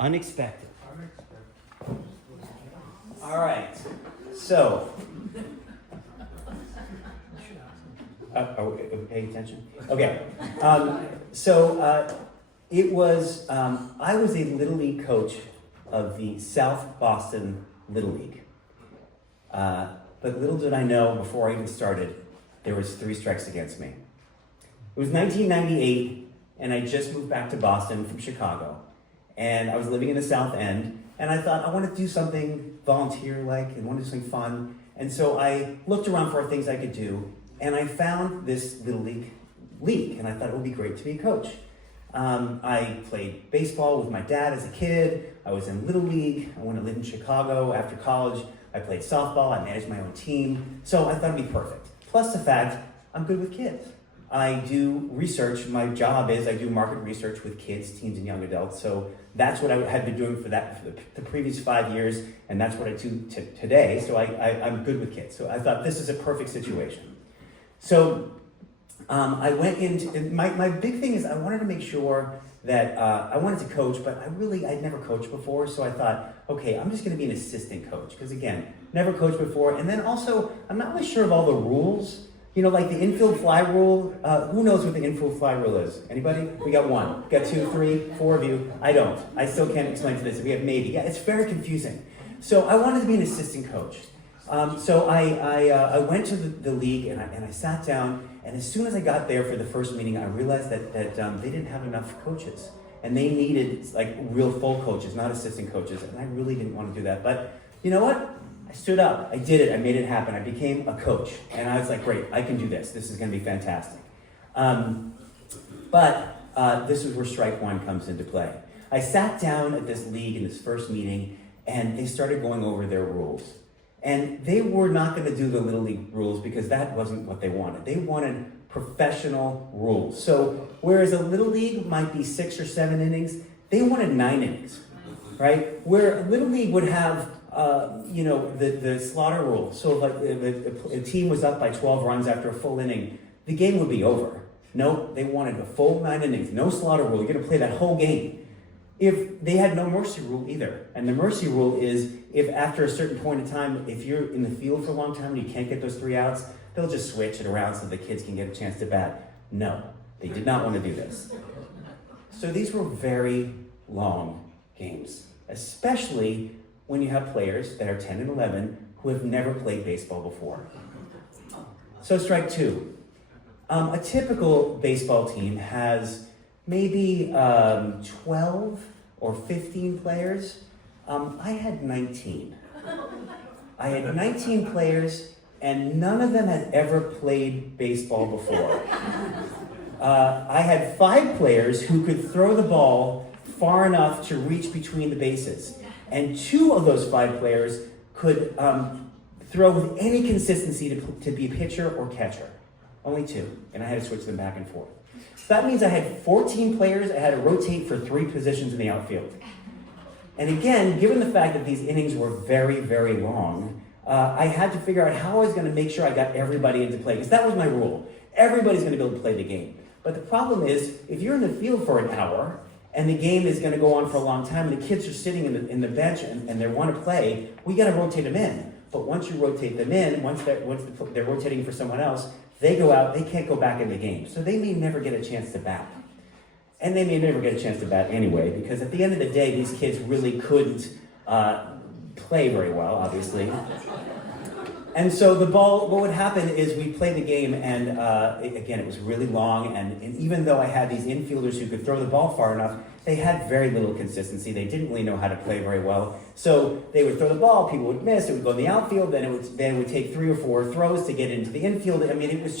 Unexpected. All right. So, are we paying attention? Okay. It was, I was a Little League coach of the South Boston Little League. But little did I know, before I even started, there was 3 strikes against me. It was 1998, and I just moved back to Boston from Chicago. And I was living in the South End, and I thought I want to do something volunteer-like and want to do something fun. And so I looked around for things I could do, and I found this Little League, and I thought it would be great to be a coach. I played baseball with my dad as a kid. I was in Little League. I went to live in Chicago after college. I played softball. I managed my own team. So I thought it'd be perfect. Plus the fact I'm good with kids. I do research. My job is I do market research with kids, teens, and young adults. So that's what I had been doing for the previous 5 years, and that's what I do today. So I'm good with kids. So I thought this is a perfect situation. So I went into, my big thing is I wanted to make sure that I wanted to coach, but I'd never coached before. So I thought, okay, I'm just going to be an assistant coach. Because again, never coached before. And then also, I'm not really sure of all the rules. You know, like the infield fly rule. Who knows what the infield fly rule is? Anybody? We got 1. We got 2, 3, 4 of you. I don't. I still can't explain to this. We have maybe. Yeah, it's very confusing. So I wanted to be an assistant coach. So I went to the league and I sat down. And as soon as I got there for the first meeting, I realized that they didn't have enough coaches. And they needed like real full coaches, not assistant coaches. And I really didn't want to do that. But you know what? I stood up, I did it, I made it happen. I became a coach. And I was like, great, I can do this. This is gonna be fantastic. But this is where strike 1 comes into play. I sat down at this league in this first meeting and they started going over their rules. And they were not gonna do the Little League rules because that wasn't what they wanted. They wanted professional rules. So whereas a Little League might be 6 or 7 innings, they wanted 9 innings, right? Where a Little League would have the slaughter rule. So if a team was up by 12 runs after a full inning, the game would be over. No, they wanted a full 9 innings, no slaughter rule. You're going to play that whole game. If they had no mercy rule either. And the mercy rule is if after a certain point in time, if you're in the field for a long time and you can't get those 3 outs, they'll just switch it around so the kids can get a chance to bat. No, they did not want to do this. So these were very long games, especially when you have players that are 10 and 11 who have never played baseball before. So strike 2. A typical baseball team has maybe 12 or 15 players. I had 19. I had 19 players and none of them had ever played baseball before. I had 5 players who could throw the ball far enough to reach between the bases. And 2 of those 5 players could throw with any consistency to be pitcher or catcher. Only 2. And I had to switch them back and forth. So that means I had 14 players. I had to rotate for 3 positions in the outfield. And again, given the fact that these innings were very, very long, I had to figure out how I was going to make sure I got everybody into play. Because that was my rule. Everybody's going to be able to play the game. But the problem is, if you're in the field for an hour, and the game is going to go on for a long time, and the kids are sitting in the bench and they want to play, we got to rotate them in. But once you rotate them in, once they're rotating for someone else, they go out, they can't go back in the game. So they may never get a chance to bat. And they may never get a chance to bat anyway, because at the end of the day, these kids really couldn't play very well, obviously. And so what would happen is we'd play the game, and again, it was really long, and even though I had these infielders who could throw the ball far enough, they had very little consistency. They didn't really know how to play very well. So they would throw the ball, people would miss, it would go in the outfield, then it would take 3 or 4 throws to get into the infield. I mean, it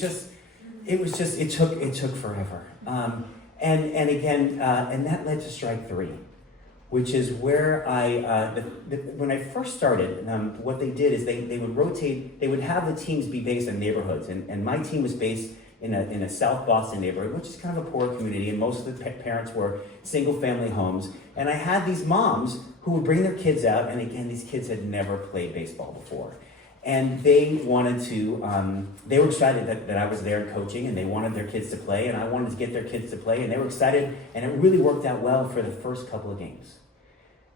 took forever. And again, and that led to strike 3. Which is where when I first started, what they did is they would rotate, they would have the teams be based in neighborhoods, and my team was based in a South Boston neighborhood, which is kind of a poor community, and most of the parents were single-family homes, and I had these moms who would bring their kids out, and again, these kids had never played baseball before. And they wanted to, they were excited that I was there coaching, and they wanted their kids to play, and I wanted to get their kids to play, and they were excited, and it really worked out well for the first couple of games.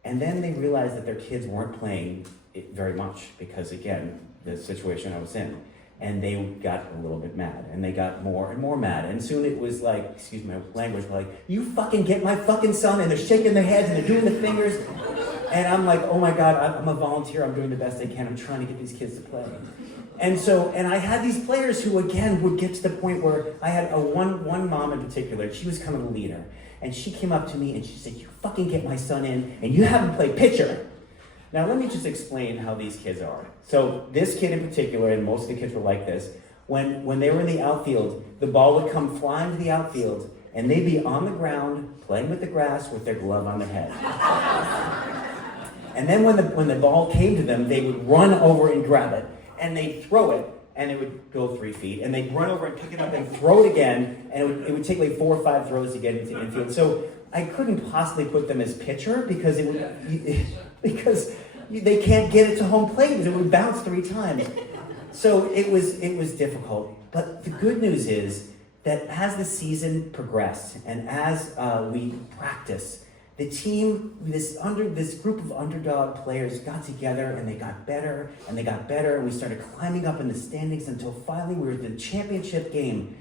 And then they realized that their kids weren't playing it very much because, again, the situation I was in. And they got a little bit mad, and they got more and more mad. And soon it was like, excuse my language, like, you fucking get my fucking son, and they're shaking their heads, and they're doing the fingers. And I'm like, oh my God, I'm a volunteer, I'm doing the best I can, I'm trying to get these kids to play. And I had these players who, again, would get to the point where I had one mom in particular, she was kind of a leader. And she came up to me and she said, you fucking get my son in, and you have him play pitcher. Now, let me just explain how these kids are. So this kid in particular, and most of the kids were like this, when they were in the outfield, the ball would come flying to the outfield, and they'd be on the ground, playing with the grass with their glove on their head. And then when the ball came to them, they would run over and grab it, and they'd throw it, and it would go 3 feet, and they'd run over and pick it up and throw it again, and it would take like 4 or 5 throws to get into infield. So I couldn't possibly put them as pitcher because they can't get it to home plate because it would bounce 3 times. So it was difficult. But the good news is that as the season progressed and as we practiced, the team, this group of underdog players got together and they got better and they got better, and we started climbing up in the standings until finally we were at the championship game.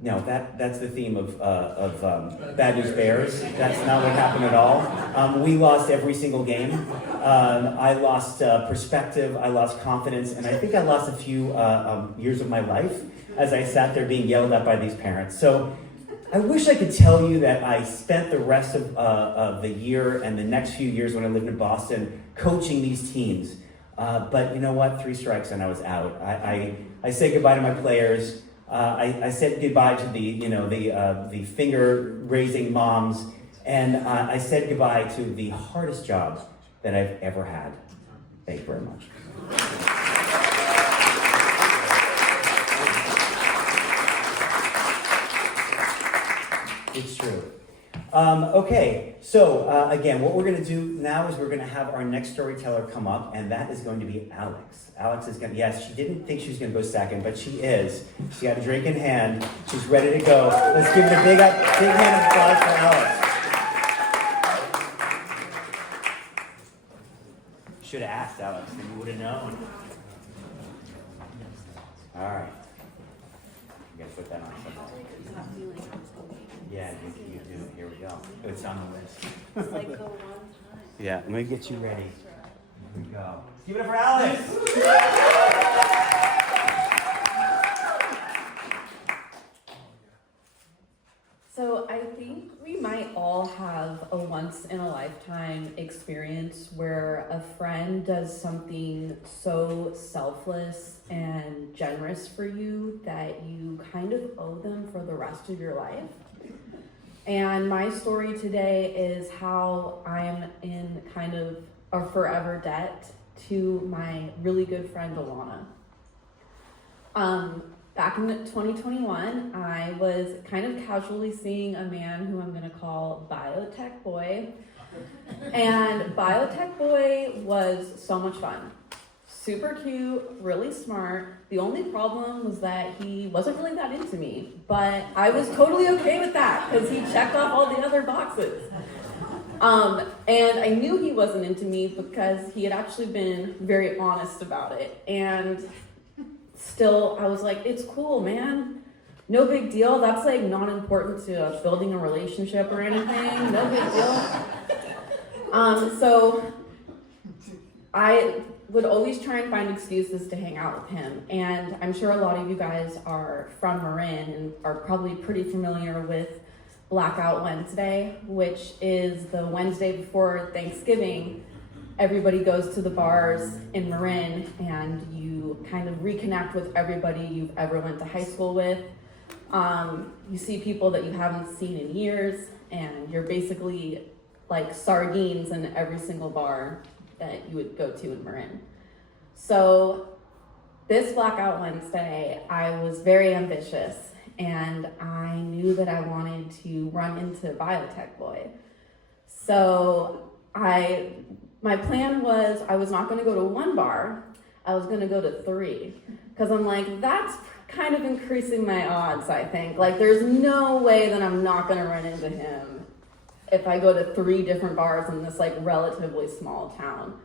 No, that's the theme of Bad News Bears. That's not what happened at all. We lost every single game. I lost perspective, I lost confidence, and I think I lost a few years of my life as I sat there being yelled at by these parents. So I wish I could tell you that I spent the rest of the year and the next few years when I lived in Boston coaching these teams. But you know what? 3 strikes and I was out. I said goodbye to my players. I said goodbye to the finger-raising moms, and I said goodbye to the hardest job that I've ever had. Thank you very much. It's true. Okay, so again, what we're going to do now is we're going to have our next storyteller come up, and that is going to be Alex. Alex is going to, yes, she didn't think she was going to go second, but she is. She got a drink in hand. She's ready to go. Let's give it a big hand of applause for Alex. Should have asked Alex, and you would have known. All right. You got to put that on somewhere. Yeah, you do. Here we go. It's on the list. It's like the one time. Yeah, let me get you ready. Here we go. Give it up for Alex! So I think we might all have a once in a lifetime experience where a friend does something so selfless and generous for you that you kind of owe them for the rest of your life. And my story today is how I'm in kind of a forever debt to my really good friend Alana. Back in 2021, I was kind of casually seeing a man who I'm gonna call Biotech Boy. And Biotech Boy was so much fun. Super cute, really smart. The only problem was that he wasn't really that into me, but I was totally okay with that because he checked off all the other boxes. And I knew he wasn't into me because he had actually been very honest about it. And still, I was like, it's cool, man. No big deal. That's like not important to building a relationship or anything. No big deal. So I would always try and find excuses to hang out with him. And I'm sure a lot of you guys are from Marin and are probably pretty familiar with Blackout Wednesday, which is the Wednesday before Thanksgiving. Everybody goes to the bars in Marin and you kind of reconnect with everybody you've ever went to high school with. You see people that you haven't seen in years, and you're basically like sardines in every single bar that you would go to in Marin. So this Blackout Wednesday, I was very ambitious, and I knew that I wanted to run into Biotech Boy. So my plan was I was not going to go to one bar, I was going to go to 3, because I'm like, that's kind of increasing my odds, I think. Like, there's no way that I'm not going to run into him if I go to 3 different bars in this like relatively small town.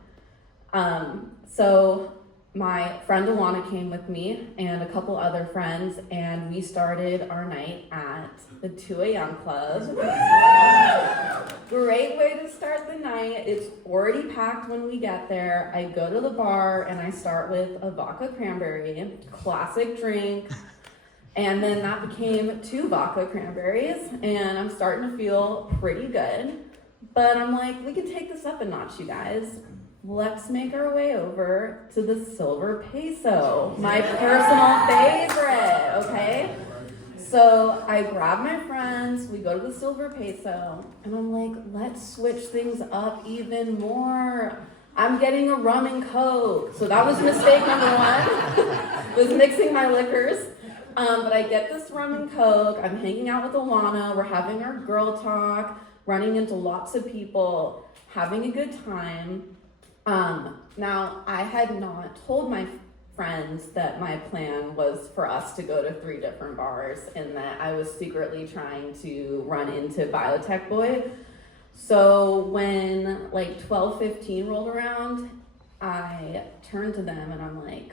So my friend Alana came with me and a couple other friends, and we started our night at the 2 a.m. club. Great way to start the night. It's already packed when we get there. I go to the bar and I start with a vodka cranberry, classic drink. And then that became 2 vodka cranberries, and I'm starting to feel pretty good. But I'm like, we can take this up a notch, you guys. Let's make our way over to the Silver Peso, my personal favorite, okay? So I grab my friends, we go to the Silver Peso, and I'm like, let's switch things up even more. I'm getting a rum and coke. So that was mistake number 1, was mixing my liquors. But I get this rum and coke, I'm hanging out with Alana, we're having our girl talk, running into lots of people, having a good time. Now, I had not told my friends that my plan was for us to go to 3 different bars and that I was secretly trying to run into Biotech Boy. So when like 12:15 rolled around, I turned to them and I'm like,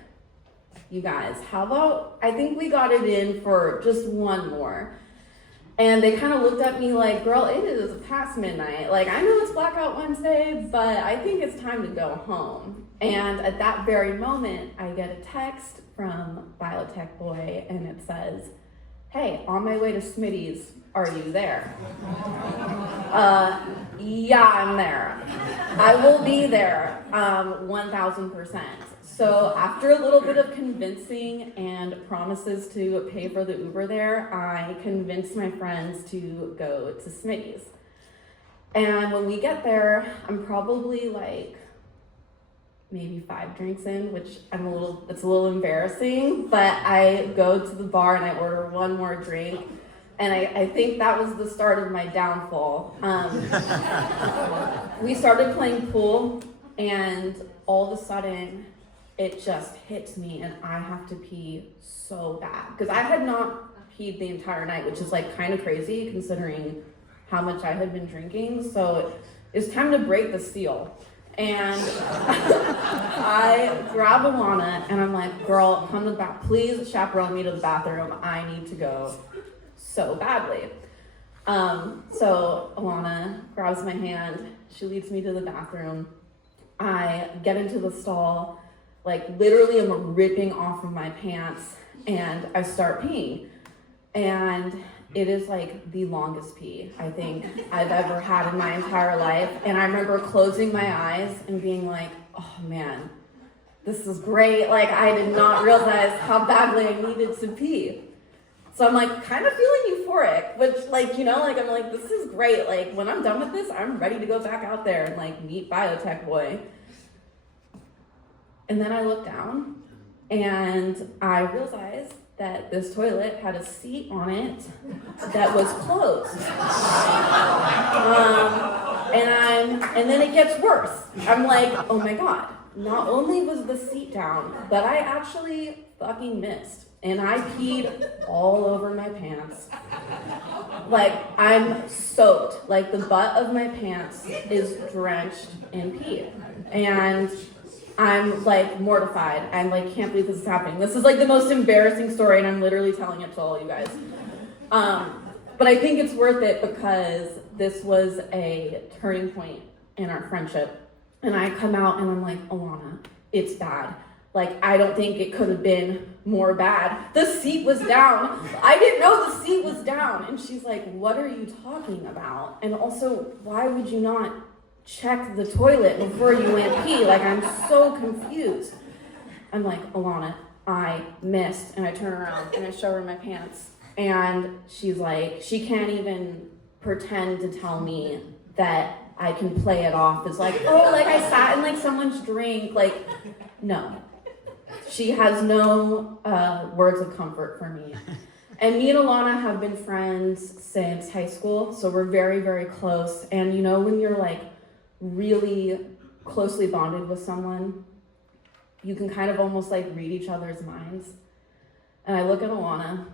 you guys, how about, I think we got it in for just one more. And they kind of looked at me like, girl, it is past midnight. Like, I know it's Blackout Wednesday, but I think it's time to go home. And at that very moment, I get a text from Biotech Boy, and it says, hey, on my way to Smitty's, are you there? Yeah, I'm there. I will be there, 1,000%. So after a little bit of convincing and promises to pay for the Uber there, I convinced my friends to go to Smitty's. And when we get there, I'm probably like maybe 5 drinks in, which it's a little embarrassing, but I go to the bar and I order one more drink. And I think that was the start of my downfall. We started playing pool, and all of a sudden, it just hits me, and I have to pee so bad. Because I had not peed the entire night, which is like kind of crazy considering how much I had been drinking. So it's time to break the seal. And I grab Alana, and I'm like, girl, come to the bath. Please chaperone me to the bathroom. I need to go so badly. So Alana grabs my hand, she leads me to the bathroom. I get into the stall, like literally I'm ripping off of my pants, and I start peeing. And it is like the longest pee I think I've ever had in my entire life. And I remember closing my eyes and being like, oh man, this is great. Like, I did not realize how badly I needed to pee. So I'm like kind of feeling euphoric, which like, you know, like I'm like, this is great. Like when I'm done with this, I'm ready to go back out there and like meet Biotech Boy. And then I look down and I realized that this toilet had a seat on it that was closed. And then it gets worse. I'm like, oh my God, not only was the seat down, but I actually fucking missed. And I peed all over my pants. Like, I'm soaked. Like, the butt of my pants is drenched in pee. And I'm, like, mortified. I'm like, can't believe this is happening. This is, like, the most embarrassing story, and I'm literally telling it to all you guys. But I think it's worth it because this was a turning point in our friendship. And I come out, and I'm like, Alana, it's bad. Like, I don't think it could have been more bad. The seat was down. I didn't know the seat was down. And she's like, what are you talking about? And also, why would you not check the toilet before you went pee? Like, I'm so confused. I'm like, Alana, I missed. And I turn around and I show her my pants. And she's like, she can't even pretend to tell me that I can play it off as like, oh, like I sat in like someone's drink. Like, no. She has no words of comfort for me. And me and Alana have been friends since high school, so we're very, very close. And you know when you're like really closely bonded with someone, you can kind of almost like read each other's minds. And I look at Alana,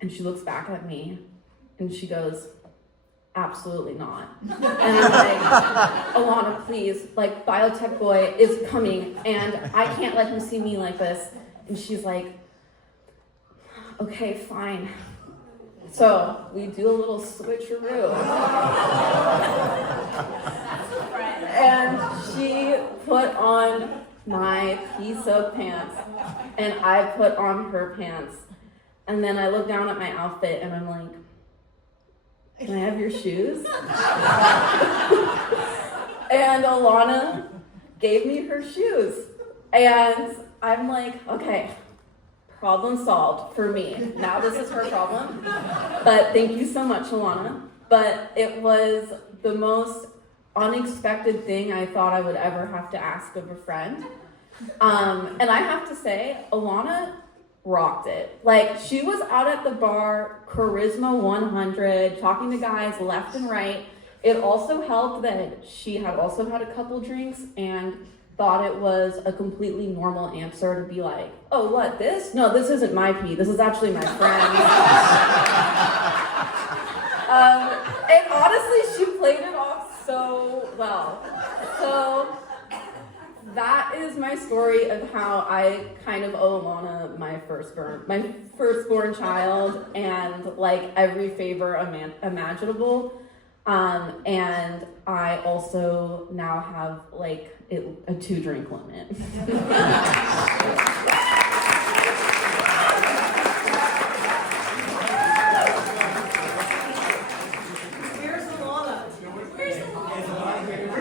and she looks back at me, and she goes, absolutely not. And I'm like, Alana, please, like, biotech boy is coming, and I can't let him see me like this. And she's like, okay, fine. So we do a little switcheroo. And she put on my piece of pants, and I put on her pants. And then I look down at my outfit, and I'm like, can I have your shoes? And Alana gave me her shoes. And I'm like, okay, problem solved for me. Now this is her problem. But thank you so much, Alana. But it was the most unexpected thing I thought I would ever have to ask of a friend. And I have to say, Alana rocked it. Like, she was out at the bar, charisma 100, talking to guys left and right. It also helped that she had also had a couple drinks and thought it was a completely normal answer to be like, oh, what, this? No, this isn't my pee. This is actually my friend. And honestly, she played it off so well. So that is my story of how I kind of owe Alana my firstborn child, and like every favor imaginable. And I also now have like a 2-drink limit. Where's Alana?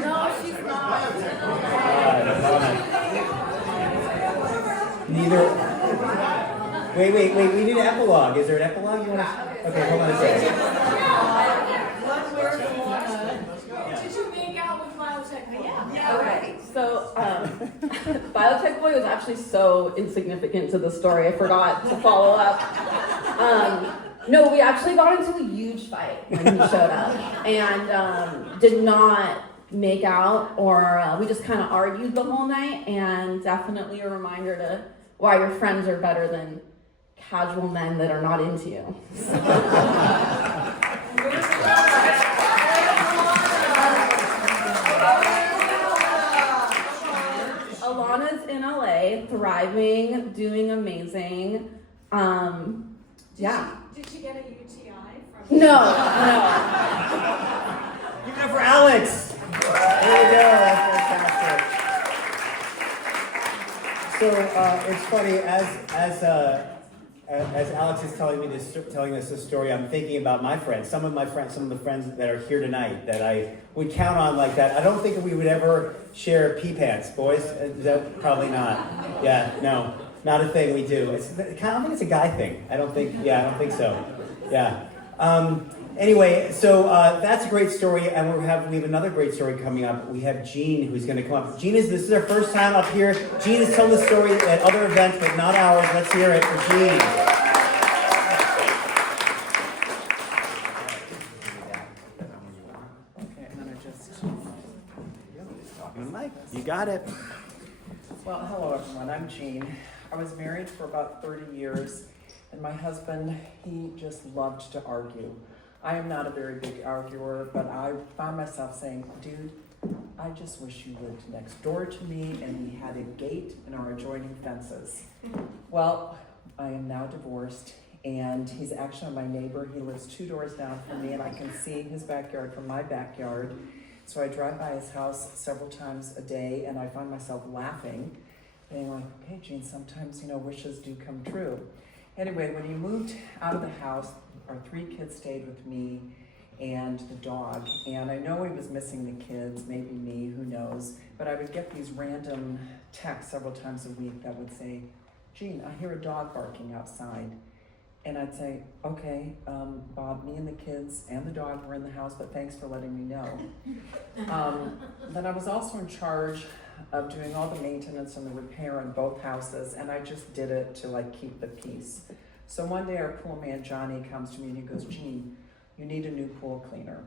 No, she's not. Neither. Wait. We need an epilogue. Is there an epilogue you want to? Okay, hold on a second. Where's Alana? Did you make out with Biotech Boy? Yeah. Okay, so Biotech Boy was actually so insignificant to the story, I forgot to follow up. No, we actually got into a huge fight when he showed up, and did not make out, or we just kind of argued the whole night, and definitely a reminder to why your friends are better than casual men that are not into you. Where's Alana? Alana's in LA, thriving, doing amazing. Yeah. Did she get a UTI from? No. Give it up for Alex. There we go. That's fantastic. So it's funny as Alex is telling us this story, I'm thinking about my friends, some of the friends that are here tonight that I would count on like that. I don't think we would ever share pee pants, boys. Is that probably not? Yeah, no, not a thing we do. I don't think it's a guy thing. I don't think so. Yeah. Anyway, so that's a great story, and we have another great story coming up. We have Jean, who's going to come up. Jean, this is her first time up here. Jean has told the story at other events, but not ours. Let's hear it for Jean. Okay, I'm gonna just. You got it. Well, hello everyone, I'm Jean. I was married for about 30 years, and my husband, he just loved to argue. I am not a very big arguer, but I found myself saying, dude, I just wish you lived next door to me and we had a gate in our adjoining fences. Well, I am now divorced, and he's actually my neighbor. He lives 2 doors down from me, and I can see his backyard from my backyard. So I drive by his house several times a day, and I find myself laughing, being like, okay, Jean, sometimes, wishes do come true. Anyway, when he moved out of the house, our 3 kids stayed with me and the dog. And I know he was missing the kids, maybe me, who knows. But I would get these random texts several times a week that would say, Jean, I hear a dog barking outside. And I'd say, okay, Bob, me and the kids and the dog were in the house, but thanks for letting me know. Then I was also in charge of doing all the maintenance and the repair on both houses, and I just did it to keep the peace. So one day our pool man, Johnny, comes to me and he goes, Jean, you need a new pool cleaner.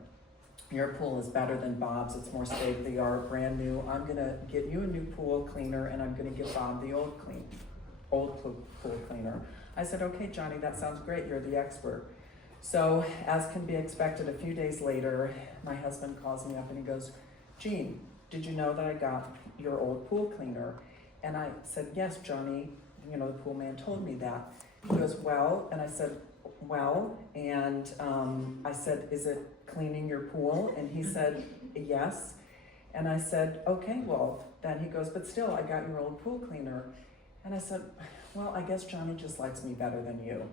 Your pool is better than Bob's. It's more state-of-the-art, brand new. I'm gonna get you a new pool cleaner, and I'm gonna give Bob the old pool cleaner. I said, okay, Johnny, that sounds great. You're the expert. So, as can be expected, a few days later, my husband calls me up and he goes, Jean, did you know that I got your old pool cleaner? And I said, yes, Johnny, the pool man told me that. He goes, well, and I said, well, and I said, is it cleaning your pool? And he said, yes. And I said, okay, well, then he goes, but still, I got your old pool cleaner. And I said, well, I guess Johnny just likes me better than you.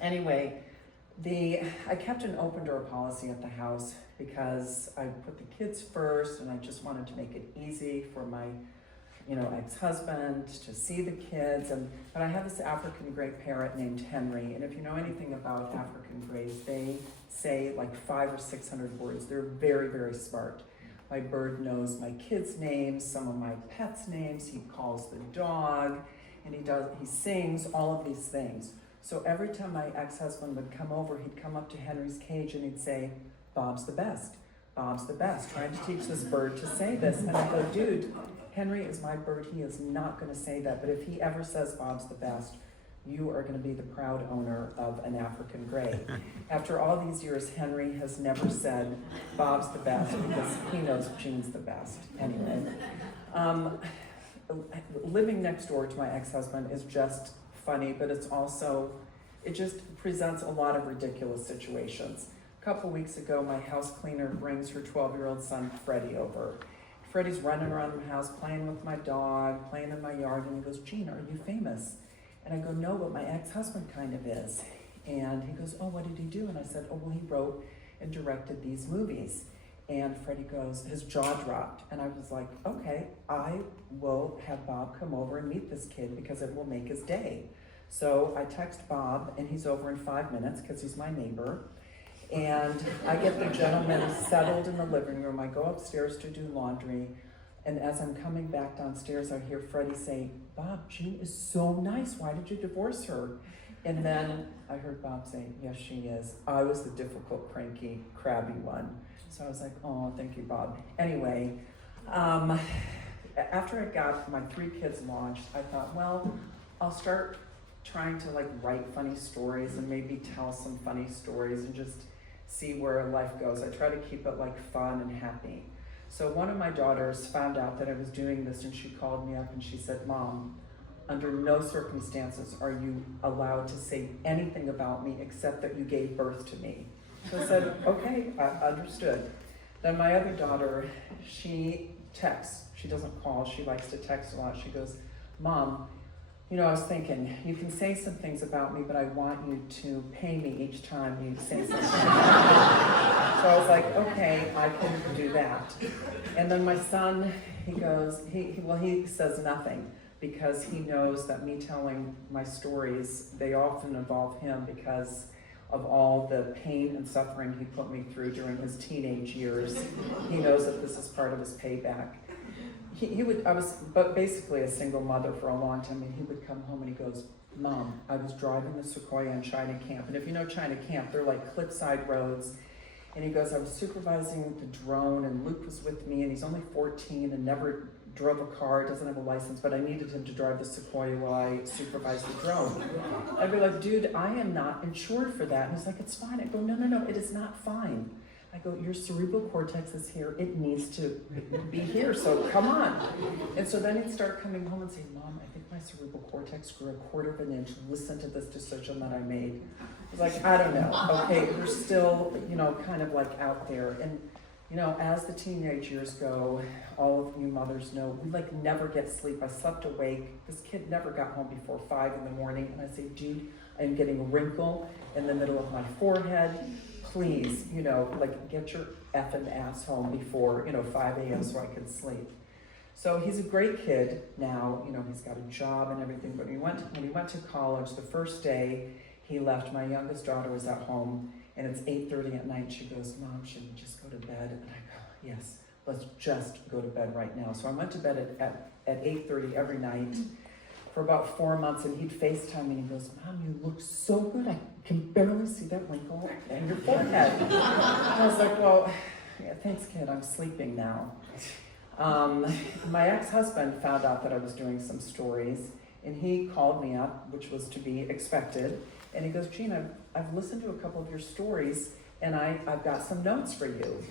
Anyway, I kept an open door policy at the house because I put the kids first and I just wanted to make it easy for my ex-husband to see the kids. But I have this African gray parrot named Henry, and if you know anything about African grays, they say like 500 or 600 words. They're very, very smart. My bird knows my kids' names, some of my pets' names. He calls the dog, and he sings, all of these things. So every time my ex-husband would come over, he'd come up to Henry's cage and he'd say, Bob's the best, Bob's the best, trying to teach this bird to say this. And I go, dude, Henry is my bird, he is not gonna say that, but if he ever says Bob's the best, you are gonna be the proud owner of an African gray. After all these years, Henry has never said Bob's the best because he knows Jean's the best. Anyway, living next door to my ex-husband is just funny, but it just presents a lot of ridiculous situations. A couple weeks ago, my house cleaner brings her 12-year-old son, Freddie, over. Freddie's running around the house, playing with my dog, playing in my yard, and he goes, Jean, are you famous? And I go, no, but my ex-husband kind of is. And he goes, oh, what did he do? And I said, oh, well, he wrote and directed these movies. And Freddie goes, his jaw dropped. And I was like, okay, I will have Bob come over and meet this kid because it will make his day. So I text Bob, and he's over in 5 minutes because he's my neighbor. And I get the gentleman settled in the living room. I go upstairs to do laundry. And as I'm coming back downstairs, I hear Freddie say, Bob, Jean is so nice. Why did you divorce her? And then I heard Bob say, yes, she is. I was the difficult, cranky, crabby one. So I was like, oh, thank you, Bob. Anyway, after I got my 3 kids launched, I thought, well, I'll start trying to write funny stories and maybe tell some funny stories and just see where life goes. I try to keep it fun and happy. So one of my daughters found out that I was doing this, and she called me up and she said, Mom, under no circumstances are you allowed to say anything about me except that you gave birth to me. So I said, okay, I understood. Then my other daughter, she texts. She doesn't call, she likes to text a lot. She goes, Mom, I was thinking, you can say some things about me, but I want you to pay me each time you say something. So I was like, okay, I can do that. And then my son, he goes, he says nothing because he knows that me telling my stories, they often involve him because of all the pain and suffering he put me through during his teenage years. He knows that this is part of his payback. I was basically a single mother for a long time, and he would come home and he goes, Mom, I was driving the Sequoia in China Camp. And if you know China Camp, they're like cliffside roads. And he goes, I was supervising the drone, and Luke was with me, and he's only 14 and never drove a car, doesn't have a license, but I needed him to drive the Sequoia while I supervised the drone. I'd be like, dude, I am not insured for that. And he's like, it's fine. I go, no, it is not fine. I go, your cerebral cortex is here. It needs to be here, so come on. And so then he'd start coming home and say, Mom, I think my cerebral cortex grew 1/4 of an inch. Listen to this decision that I made. I was like, I don't know. Okay, we're still, kind of out there. And, as the teenage years go, all of you mothers know, we never get sleep. I slept awake. This kid never got home before 5 in the morning. And I say, dude, I'm getting a wrinkle in the middle of my forehead. Please, get your effing ass home before, 5 a.m. so I can sleep. So he's a great kid now, he's got a job and everything, but when he went to college, the first day he left, my youngest daughter was at home, and it's 8:30 at night. She goes, Mom, should we just go to bed? And I go, yes, let's just go to bed right now. So I went to bed at 8:30 every night for about 4 months, and he'd FaceTime me and he goes, Mom, you look so good. I can barely see that wrinkle in your forehead. And I was like, well, yeah, thanks, kid. I'm sleeping now. My ex-husband found out that I was doing some stories, and he called me up, which was to be expected, And he goes, Gene, I've listened to a couple of your stories and I've got some notes for you.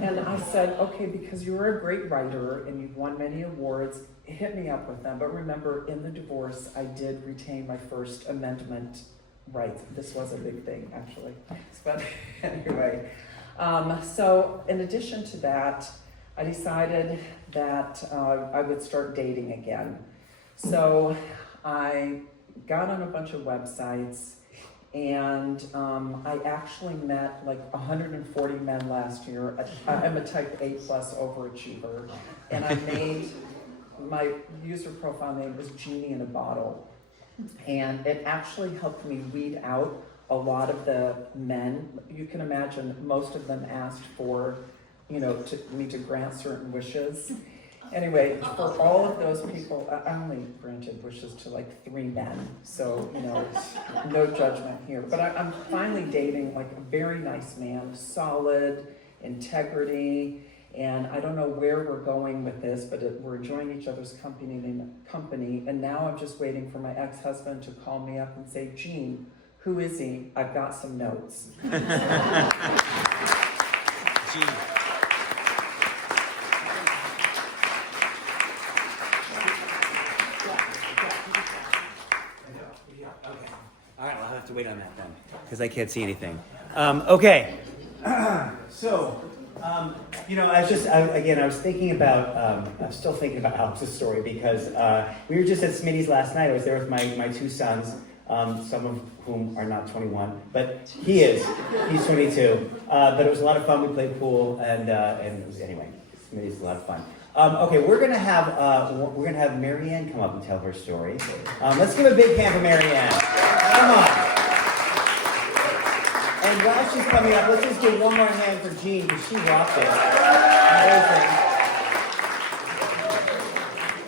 And I said, okay, because you're a great writer and you've won many awards, hit me up with them. But remember, in the divorce, I did retain my First Amendment rights. This was a big thing, actually. But anyway, so in addition to that, I decided that I would start dating again. So I got on a bunch of websites, and I actually met like 140 men last year. I'm a type A plus overachiever, and I made, my user profile name was Genie in a Bottle. And it actually helped me weed out a lot of the men. You can imagine most of them asked for, me to grant certain wishes. Anyway, for all of those people, I only granted wishes to like 3 men, so, no judgment here. But I'm finally dating like a very nice man, solid, integrity, and I don't know where we're going with this, but we're enjoying each other's company, and now I'm just waiting for my ex-husband to call me up and say, Gene, who is he? I've got some notes. Gene. All right, I'll have to wait on that then, because I can't see anything. Okay, so, I was thinking about, I'm still thinking about Alex's story, because we were just at Smitty's last night. I was there with my 2 sons, some of whom are not 21, but he is. He's 22. But it was a lot of fun. We played pool, and it was, anyway, Smitty's a lot of fun. Okay, we're gonna have Marianne come up and tell her story. Let's give a big hand for Marianne. Come on. And while she's coming up, let's just give one more hand for Jean, because she rocked it. Amazing.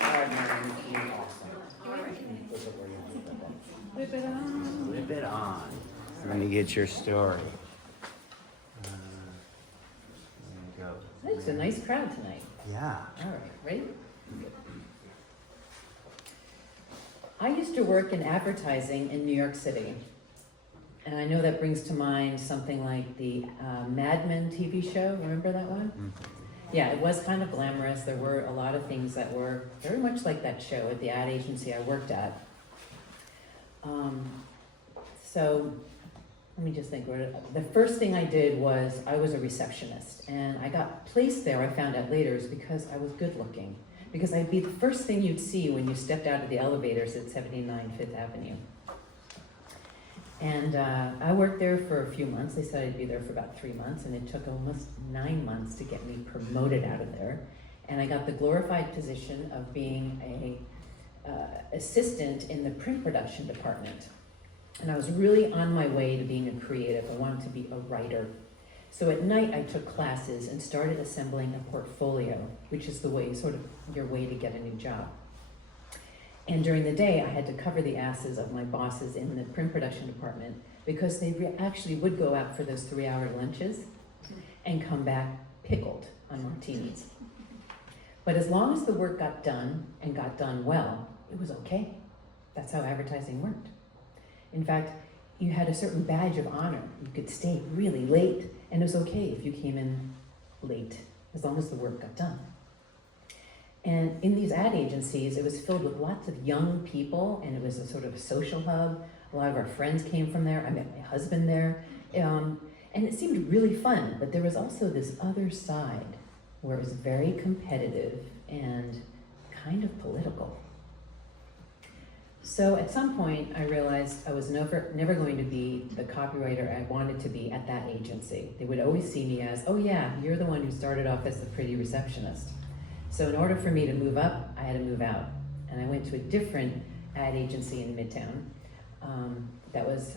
All right, Marianne, you're awesome. Whip it on. Whip it on. Let me get your story. There you go. It's a nice crowd tonight. Yeah. All right, ready? I used to work in advertising in New York City. And I know that brings to mind something like the Mad Men TV show. Remember that one? Mm-hmm. Yeah, it was kind of glamorous. There were a lot of things that were very much like that show at the ad agency I worked at. So let me just think. The first thing I did was I was a receptionist, and I got placed there, I found out later, is because I was good looking. Because I'd be the first thing you'd see when you stepped out of the elevators at 79 Fifth Avenue. And I worked there for a few months. They said I'd be there for about 3 months, and it took almost 9 months to get me promoted out of there. And I got the glorified position of being a assistant in the print production department. And I was really on my way to being a creative. I wanted to be a writer. So at night I took classes and started assembling a portfolio, which is the way, sort of your way to get a new job. And during the day I had to cover the asses of my bosses in the print production department, because they actually would go out for those 3-hour lunches and come back pickled on martinis. But as long as the work got done, and got done well, it was okay. That's how advertising worked. In fact, you had a certain badge of honor. You could stay really late, and it was okay if you came in late, as long as the work got done. And in these ad agencies, it was filled with lots of young people, and it was a sort of a social hub. A lot of our friends came from there. I met my husband there. And it seemed really fun, but there was also this other side where it was very competitive and kind of political. So at some point, I realized I was never going to be the copywriter I wanted to be at that agency. They would always see me as, oh yeah, you're the one who started off as the pretty receptionist. So in order for me to move up, I had to move out. And I went to a different ad agency in Midtown that was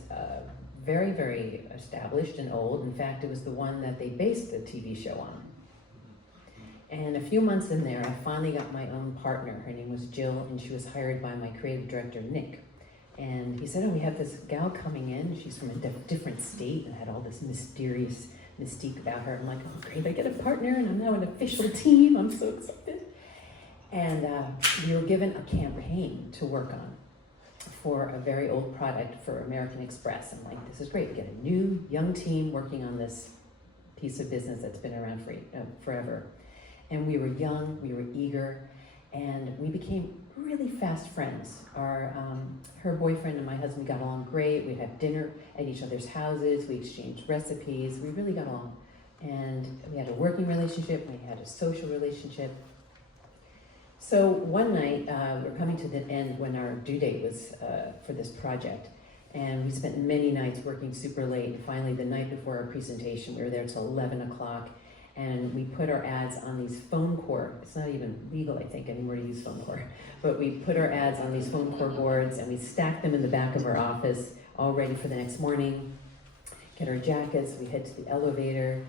very, very established and old. In fact, it was the one that they based the TV show on. And a few months in there, I finally got my own partner. Her name was Jill, and she was hired by my creative director, Nick. And he said, oh, we have this gal coming in. She's from a different state and had all this mysterious mystique about her. I'm like, oh, great, I get a partner, and I'm now an official team. I'm so excited. And we were given a campaign to work on. for a very old product for American Express. I'm like, this is great. We get a new young team working on this piece of business that's been around for forever. And we were young, we were eager, and we became really fast friends. Her boyfriend and my husband got along great. We'd have dinner at each other's houses. We exchanged recipes. We really got along. And we had a working relationship. We had a social relationship. So one night, we're coming to the end when our due date was for this project. And we spent many nights working super late. And finally, the night before our presentation, we were there till 11 o'clock. And we put our ads on these foam core. It's not even legal, I think, anymore to use foam core. But we put our ads on these foam core boards and we stacked them in the back of our office, all ready for the next morning. Get our jackets, we head to the elevator.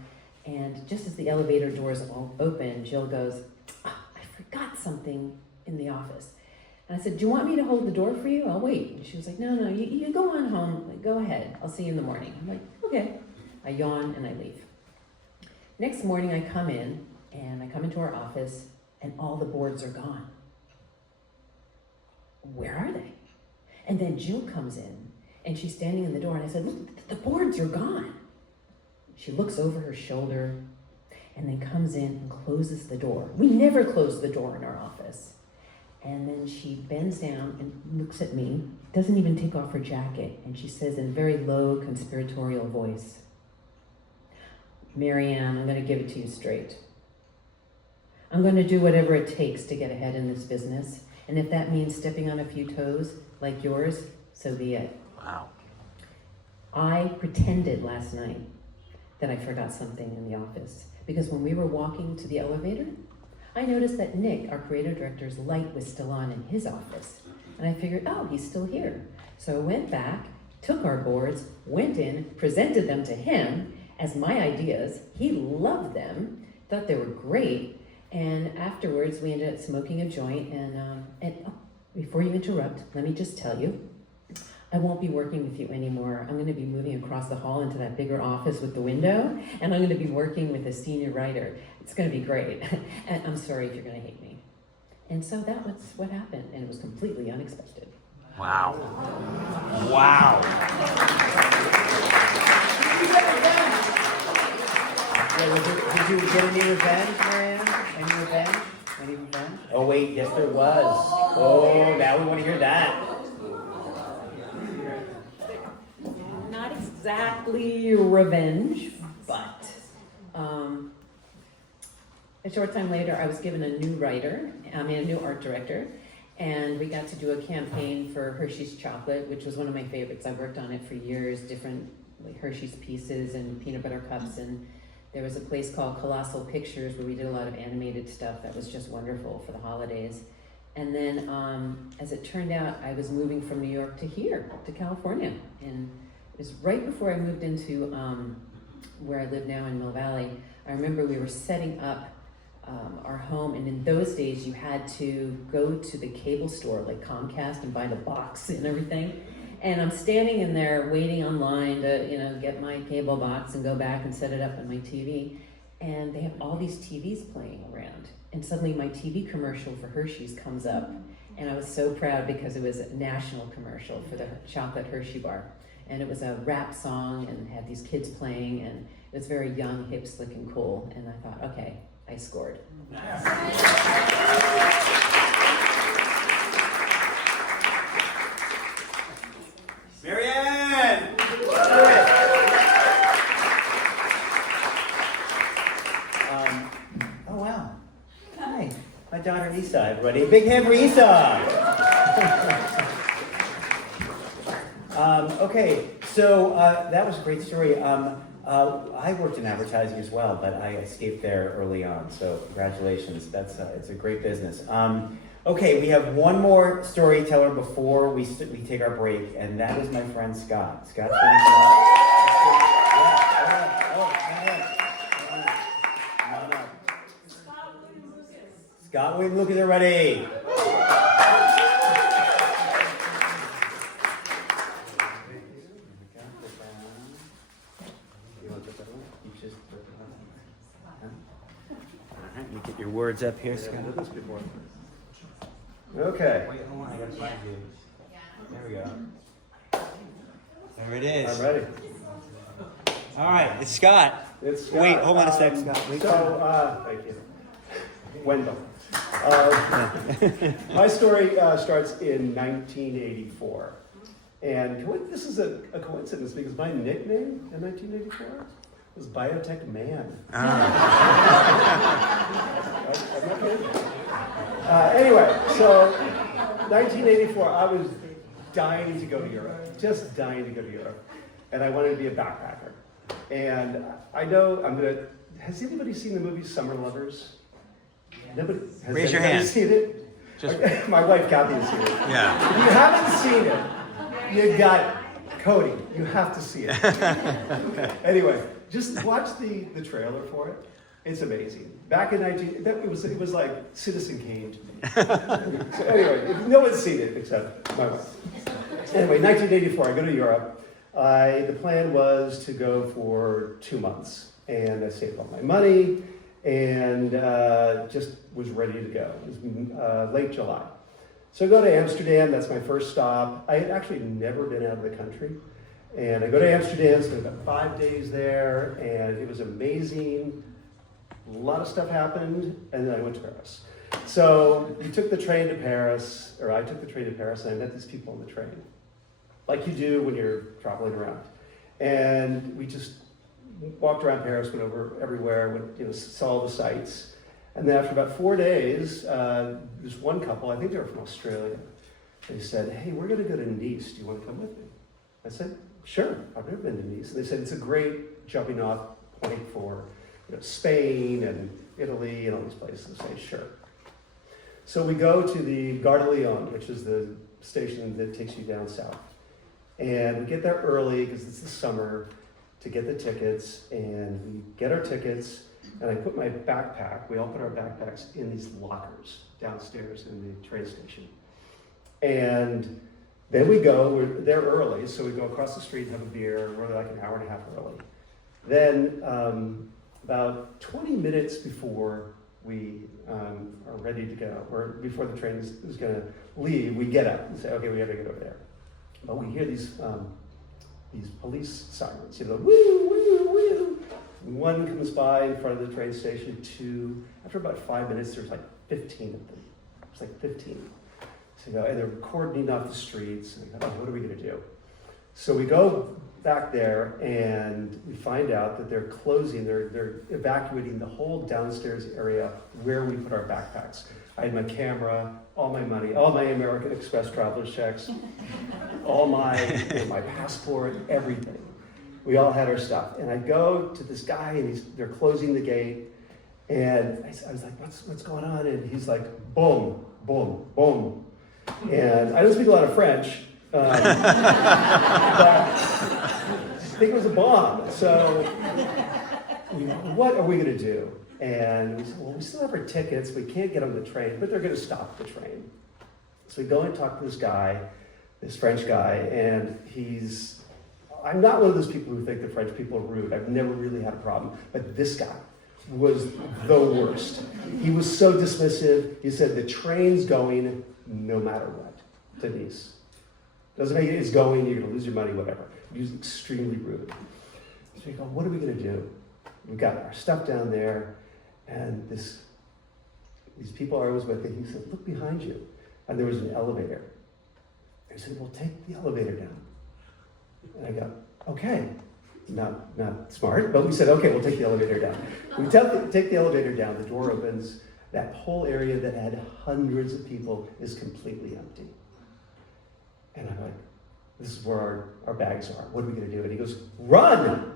And just as the elevator doors open, Jill goes, "Oh, I forgot something in the office." And I said, "Do you want me to hold the door for you? I'll wait." And she was like, No, you go on home. Like, go ahead. I'll see you in the morning. I'm like, okay. I yawn and I leave. Next morning I come in and I come into our office and all the boards are gone. Where are they? And then Jill comes in and she's standing in the door and I said, "Look, the boards are gone." She looks over her shoulder and then comes in and closes the door. We never close the door in our office. And then she bends down and looks at me, doesn't even take off her jacket, and she says in a very low conspiratorial voice, "Marianne, I'm going to give it to you straight. I'm going to do whatever it takes to get ahead in this business. And if that means stepping on a few toes like yours, so be it." Wow. I pretended last night that I forgot something in the office because when we were walking to the elevator, I noticed that Nick, our creative director's light was still on in his office. And I figured, oh, he's still here. So I went back, took our boards, went in, presented them to him as my ideas. He loved them, thought they were great. And afterwards, we ended up smoking a joint. And before you interrupt, let me just tell you, I won't be working with you anymore. I'm going to be moving across the hall into that bigger office with the window, and I'm going to be working with a senior writer. It's going to be great. And I'm sorry if you're going to hate me. And so that was what happened, and it was completely unexpected. Wow. Wow. Did you get any revenge, Marianne? Any revenge? Any revenge? Oh wait, yes there was. Oh, now we want to hear that. Not exactly revenge, but a short time later, I was given a new a new art director, and we got to do a campaign for Hershey's chocolate, which was one of my favorites. I worked on it for years, different Hershey's pieces and peanut butter cups, and there was a place called Colossal Pictures where we did a lot of animated stuff that was just wonderful for the holidays. And then, as it turned out, I was moving from New York to here, to California, and it was right before I moved into where I live now in Mill Valley. I remember we were setting up our home, and in those days you had to go to the cable store like Comcast and buy the box and everything. And I'm standing in there waiting online to get my cable box and go back and set it up on my TV. And they have all these TVs playing around. And suddenly my TV commercial for Hershey's comes up. And I was so proud because it was a national commercial for the chocolate Hershey bar. And it was a rap song and had these kids playing, and it was very young, hip, slick, and cool. And I thought, okay, I scored. Marianne! Oh wow. Hi. My daughter Isa, everybody. Big hand for Isa! Okay, so that was a great story. I worked in advertising as well, but I escaped there early on. So congratulations. That's it's a great business. Okay, we have one more storyteller before we take our break, and that is my friend Scott. Scott's going to come up. Scott William Lucas are ready. You get your words up here, Scott. Okay. Wait, hold on, I gotta find you. There we go. There it is. I'm ready. All right, it's Scott. It's Scott. Wait, hold on a sec, Scott. Wait. Thank you. Wendell. My story starts in 1984. And this is a coincidence because my nickname in 1984 was Biotech Man. I'm not kidding. Anyway, so 1984, I was dying to go to Europe, just dying to go to Europe. And I wanted to be a backpacker. And I know has anybody seen the movie Summer Lovers? Nobody? Has Raise your anybody hand. seen it? Just- My wife Kathy has seen it. Yeah. If you haven't seen it, you got Cody. You have to see it. Anyway, just watch the trailer for it. It's amazing. Back in it was like Citizen Kane to me. So anyway, no one's seen it except my wife. Anyway, 1984, I go to Europe. The plan was to go for 2 months, and I saved all my money and just was ready to go. It was late July. So I go to Amsterdam, that's my first stop. I had actually never been out of the country. And I go to Amsterdam, spent about 5 days there, and it was amazing. A lot of stuff happened, and then I went to Paris. So we took the train to Paris, or I took the train to Paris, and I met these people on the train, like you do when you're traveling around. And we just walked around Paris, went over everywhere, saw the sights. And then after about 4 days, this one couple, I think they were from Australia, they said, hey, we're gonna go to Nice, do you wanna come with me? I said, sure, I've never been to Nice. And they said, it's a great jumping off point for Spain and Italy and all these places. I say, sure. So we go to the Gare de Lyon, which is the station that takes you down south. And we get there early, because it's the summer, to get the tickets, and we get our tickets, and I put my backpack, we all put our backpacks in these lockers downstairs in the train station. And then we go, we're there early, so we go across the street and have a beer, we're like an hour and a half early. Then about 20 minutes before we are ready to go, or before the train is gonna leave, we get up and say, okay, we gotta get over there. But we hear these police sirens, woo, woo, woo. One comes by in front of the train station, two. After about 5 minutes, there's like 15 of them. It's like 15. So, and they're cordoning off the streets. And I go, what are we going to do? So we go back there, and we find out that they're closing. They're evacuating the whole downstairs area where we put our backpacks. I had my camera, all my money, all my American Express traveler's checks, all my passport, everything. We all had our stuff. And I go to this guy, and they're closing the gate. And I was like, what's going on? And he's like, boom, boom, boom. And I don't speak a lot of French, but I think it was a bomb. So what are we going to do? And we said, well, we still have our tickets. We can't get on the train, but they're going to stop the train. So we go and talk to this guy, this French guy, and I'm not one of those people who think the French people are rude. I've never really had a problem. But this guy was the worst. He was so dismissive. He said, the train's going no matter what to Nice. Doesn't make it's going, you're going to lose your money, whatever. He was extremely rude. So we go, what are we going to do? We've got our stuff down there, and these people I was with, and he said, look behind you. And there was an elevator. And he said, well, take the elevator down. And I go, okay. Not smart, but we said, okay, we'll take the elevator down. We take the elevator down, the door opens, that whole area that had hundreds of people is completely empty. And I'm like, this is where our bags are. What are we going to do? And he goes, run!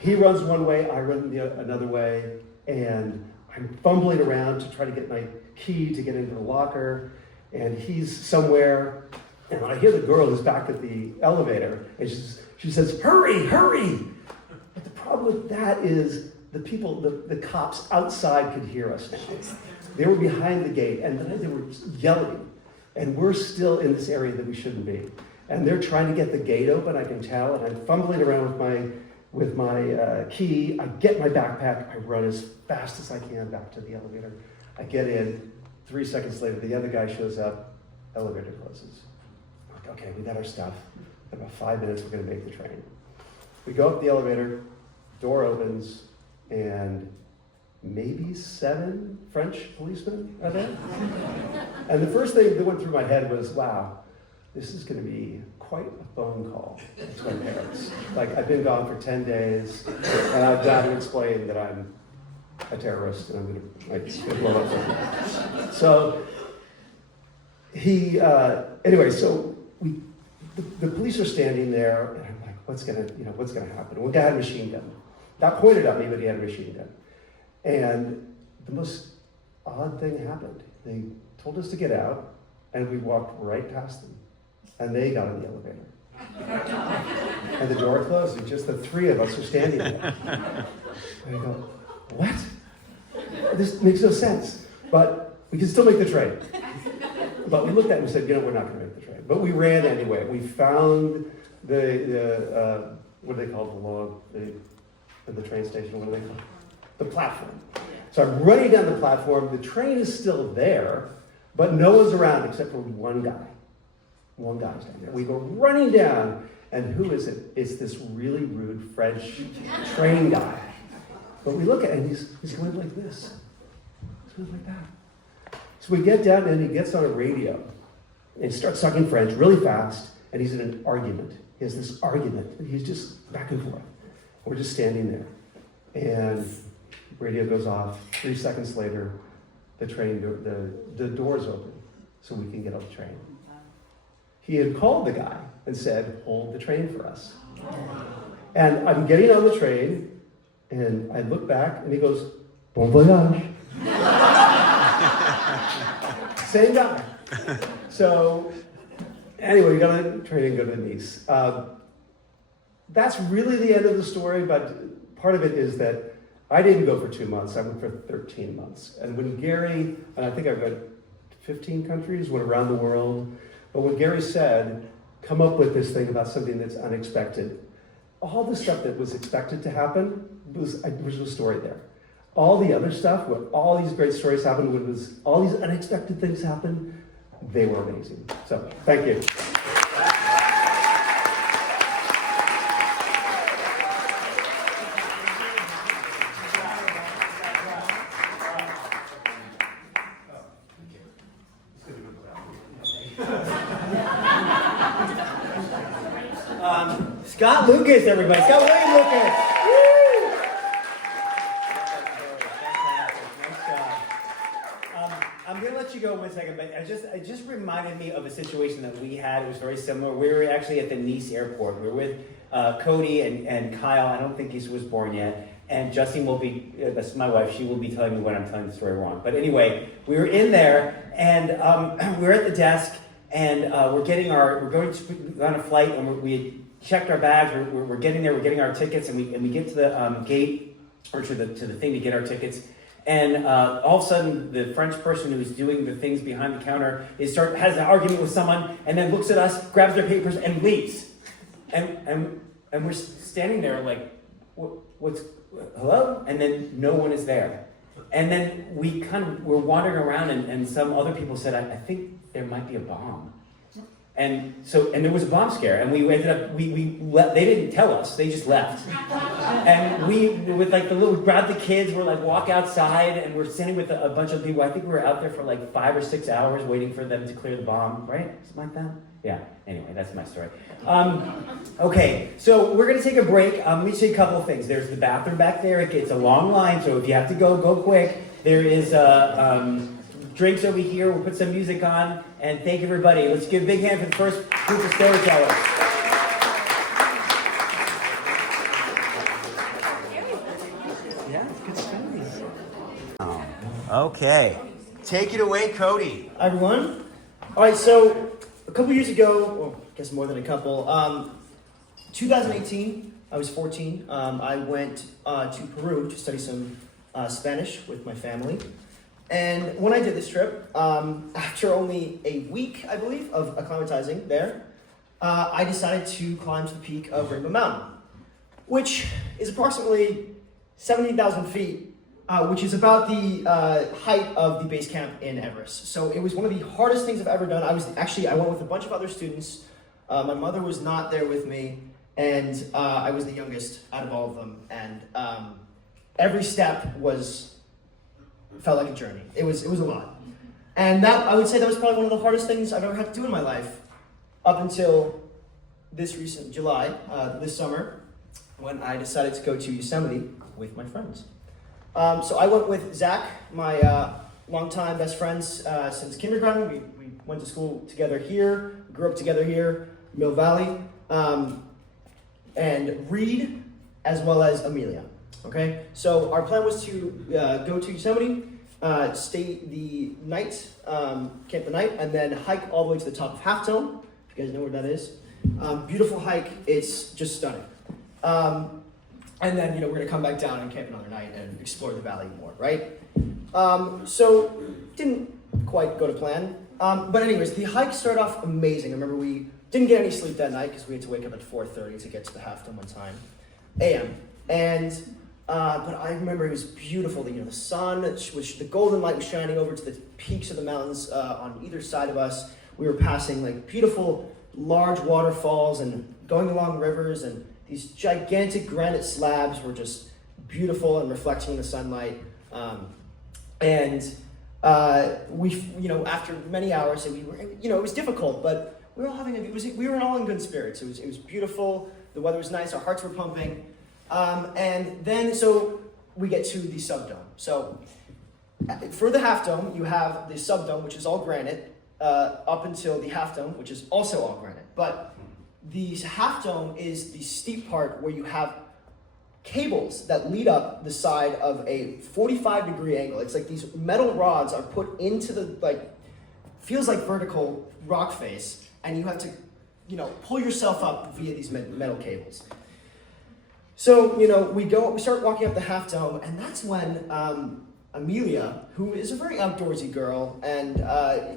He runs one way, I run another way, and I'm fumbling around to try to get my key to get into the locker, and he's somewhere, and I hear the girl who's back at the elevator, and she says, hurry, hurry! But the problem with that is the cops outside could hear us now. They were behind the gate, and then they were yelling, and we're still in this area that we shouldn't be. And they're trying to get the gate open, I can tell, and I'm fumbling around with my key. I get my backpack, I run as fast as I can back to the elevator. I get in, 3 seconds later, the other guy shows up, elevator closes. okay, we got our stuff. In about 5 minutes, we're gonna make the train. We go up the elevator, door opens, and maybe 7 French policemen are there. And the first thing that went through my head was, wow, this is gonna be quite a phone call to my parents. Like, I've been gone for 10 days, and I've got to explain that I'm a terrorist and I'm gonna blow up something. So anyway, so the police are standing there, and I'm like, what's gonna happen? One guy had a machine gun. Not pointed at me, but he had a machine gun. And the most odd thing happened. They told us to get out, and we walked right past them. And they got in the elevator. And the door closed, and just the 3 of us were standing there. And I go, what? This makes no sense. But we can still make the train. But we looked at it and said, we're not going to make the train. But we ran anyway. We found the what do they call the log? The train station, what do they call it? The platform. So I'm running down the platform. The train is still there, but no one's around except for one guy. One guy's down there. We go running down, and who is it? It's this really rude French train guy. But we look at him, and he's going like this. He's going like that. So we get down, and he gets on a radio, and starts talking French really fast, and he's in an argument. He has this argument, and he's just back and forth. We're just standing there. And radio goes off. 3 seconds later, the doors open, so we can get on the train. He had called the guy and said, hold the train for us. And I'm getting on the train, and I look back, and he goes, bon voyage. Same guy. So, anyway, we got on the train and go to Nice. That's really the end of the story, but part of it is that I didn't go for 2 months. I went for 13 months. And when Gary, and I think I've got 15 countries, went around the world, but when Gary said, come up with this thing about something that's unexpected, all the stuff that was expected to happen, was a story there. All the other stuff, when all these great stories happened, when all these unexpected things happened, they were amazing. So, thank you. Scott Lucas, everybody. Scott William Lucas. Woo! Nice job. I'm going to let you go 1 second, but it just reminded me of a situation that we had. It was very similar. We were actually at the Nice airport. We were with Cody and Kyle. I don't think he was born yet. And Justine will be, that's my wife, she will be telling me when I'm telling the story wrong. But anyway, we were in there, and we were at the desk, and we're going on a flight, and we had checked our bags. We're getting there. We're getting our tickets, and we get to the gate or to the thing to get our tickets. And all of a sudden, the French person who's doing the things behind the counter has an argument with someone, and then looks at us, grabs their papers, and leaves. And we're standing there like, what's hello? And then no one is there. And then we're wandering around, and some other people said, I think there might be a bomb. And there was a bomb scare, and we ended up, they didn't tell us, they just left. And we, with like grab the kids, we're like walk outside, and we're standing with a bunch of people. I think we were out there for like 5 or 6 hours waiting for them to clear the bomb, right? Something like that? Yeah, anyway, that's my story. Okay, so we're gonna take a break. Let me say a couple of things. There's the bathroom back there. It's a long line, so if you have to go quick. There is drinks over here. We'll put some music on. And thank you, everybody. Let's give a big hand for the first group of storytellers. Yeah, good stories. Oh, okay. Take it away, Cody. Hi, everyone. All right, so a couple years ago, well, I guess more than a couple, 2018, I was 14. I went to Peru to study some Spanish with my family. And when I did this trip, after only a week, I believe, of acclimatizing there, I decided to climb to the peak of Rainbow Mountain, which is approximately 17,000 feet, which is about the height of the base camp in Everest. So it was one of the hardest things I've ever done. I went with a bunch of other students My mother was not there with me, and I was the youngest out of all of them. And every step felt like a journey. It was a lot. And I would say that was probably one of the hardest things I've ever had to do in my life, up until this recent July, this summer, when I decided to go to Yosemite with my friends. So I went with Zach, my longtime best friends since kindergarten. We went to school together here, grew up together here, Mill Valley, and Reed, as well as Amelia. Okay, so our plan was to go to Yosemite, stay the night, camp the night, and then hike all the way to the top of Half Dome. If you guys know where that is, beautiful hike. It's just stunning. And then we're gonna come back down and camp another night and explore the valley more, right? So didn't quite go to plan. But anyways, the hike started off amazing. I remember we didn't get any sleep that night because we had to wake up at 4:30 to get to the Half Dome on time, a.m. And but I remember it was beautiful. The sun, the golden light was shining over to the peaks of the mountains on either side of us. We were passing like beautiful, large waterfalls and going along rivers, and these gigantic granite slabs were just beautiful and reflecting in the sunlight. We, after many hours, we were, it was difficult, but we were all we were all in good spirits. It was beautiful. The weather was nice. Our hearts were pumping. And then, so we get to the subdome. So for the Half Dome, you have the subdome, which is all granite, up until the Half Dome, which is also all granite. But the Half Dome is the steep part where you have cables that lead up the side of a 45-degree angle. It's like these metal rods are put into the, feels like vertical rock face, and you have to, pull yourself up via these metal cables. So, we start walking up the Half Dome, and that's when Amelia, who is a very outdoorsy girl, and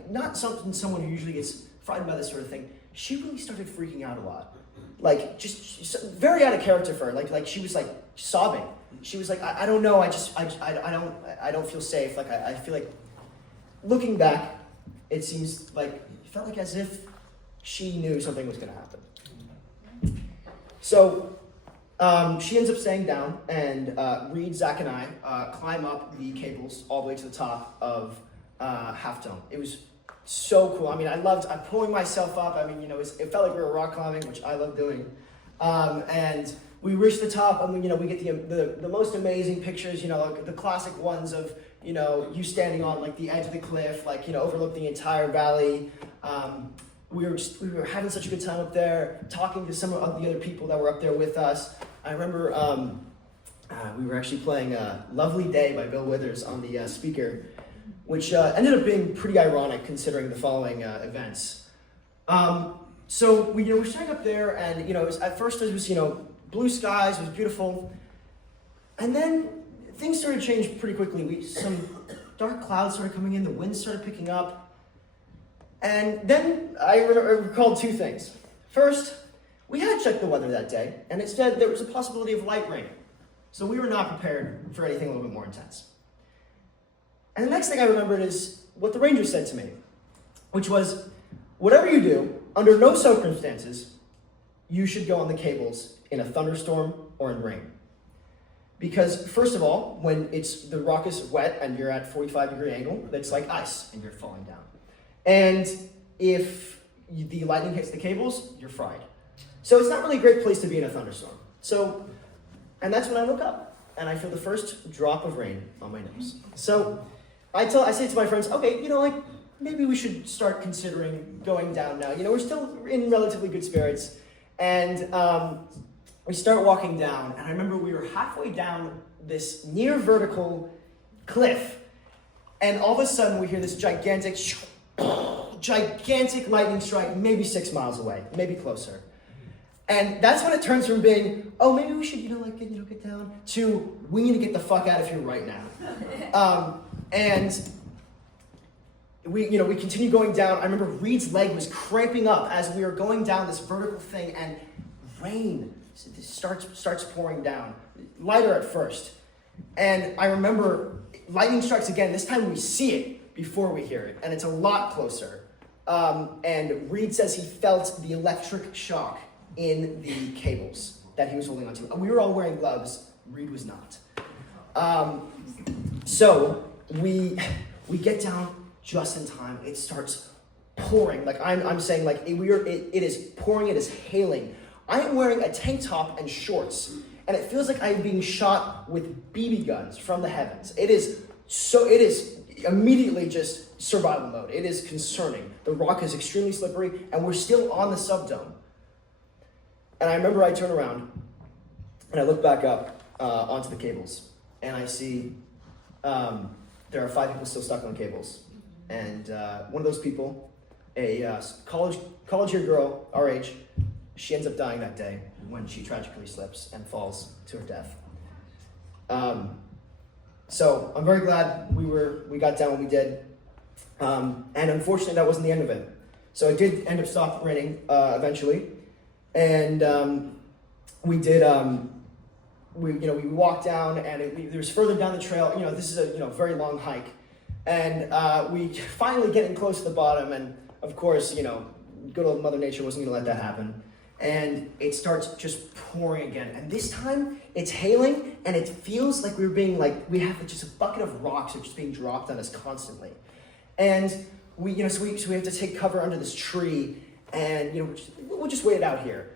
not someone who usually gets frightened by this sort of thing, she really started freaking out a lot. Just very out of character for her. Like she was sobbing. She was like, I don't know, I don't feel safe. I feel like, looking back, it felt like as if she knew something was gonna happen. So, she ends up staying down, and Reed, Zach, and I climb up the cables all the way to the top of Half Dome. It was so cool. I mean, I'm pulling myself up. I mean, it felt like we were rock climbing, which I love doing. And we reach the top, and we get the most amazing pictures. The classic ones of you standing on the edge of the cliff, overlook the entire valley. We were having such a good time up there, talking to some of the other people that were up there with us. I remember we were actually playing "Lovely Day" by Bill Withers on the speaker, which ended up being pretty ironic considering the following events. So we were standing up there, and at first it was blue skies, it was beautiful, and then things started to change pretty quickly. Some dark clouds started coming in, the wind started picking up, and then I recalled two things. First, we had checked the weather that day, and it said there was a possibility of light rain, so we were not prepared for anything a little bit more intense. And the next thing I remembered is what the ranger said to me, which was, whatever you do, under no circumstances, you should go on the cables in a thunderstorm or in rain. Because first of all, when the rock is wet and you're at 45-degree angle, that's like ice and you're falling down. And if the lightning hits the cables, you're fried. So it's not really a great place to be in a thunderstorm. And that's when I look up and I feel the first drop of rain on my nose. So I say to my friends, okay, maybe we should start considering going down now. We're still in relatively good spirits. And we start walking down, and I remember we were halfway down this near vertical cliff, and all of a sudden we hear this gigantic lightning strike, maybe 6 miles away, maybe closer. And that's when it turns from being, oh, maybe we should, get down, to we need to get the fuck out of here right now. And we continue going down. I remember Reed's leg was cramping up as we were going down this vertical thing, and rain starts pouring down, lighter at first. And I remember lightning strikes again. This time we see it before we hear it, and it's a lot closer. and Reed says he felt the electric shock in the cables that he was holding onto. We were all wearing gloves. Reed was not. So we get down just in time. It starts pouring. Like I'm saying, like it is pouring. It is hailing. I am wearing a tank top and shorts, and it feels like I am being shot with BB guns from the heavens. It is immediately just survival mode. It is concerning. The rock is extremely slippery, and we're still on the subdome. And I remember I turn around, and I look back up onto the cables, and I see there are 5 people still stuck on cables. And one of those people, a college-year girl, our age, she ends up dying that day when she tragically slips and falls to her death. So I'm very glad we got down when we did. And unfortunately, that wasn't the end of it. So it did end up stop raining eventually. And we did, we walked down, and there was further down the trail. This is a very long hike. And we finally getting close to the bottom, and of course, good old Mother Nature wasn't going to let that happen. And it starts just pouring again. And this time, it's hailing, and it feels like we have just a bucket of rocks that are just being dropped on us constantly. And we have to take cover under this tree, and we'll just wait it out here.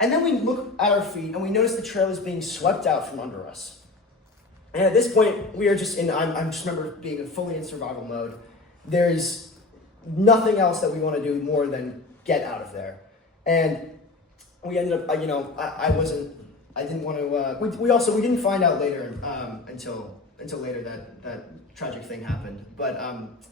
And then we look at our feet, and we notice the trail is being swept out from under us. And at this point, we are just I just remember being fully in survival mode. There's nothing else that we want to do more than get out of there. And we ended up, I didn't want to, we didn't find out later until later that tragic thing happened. But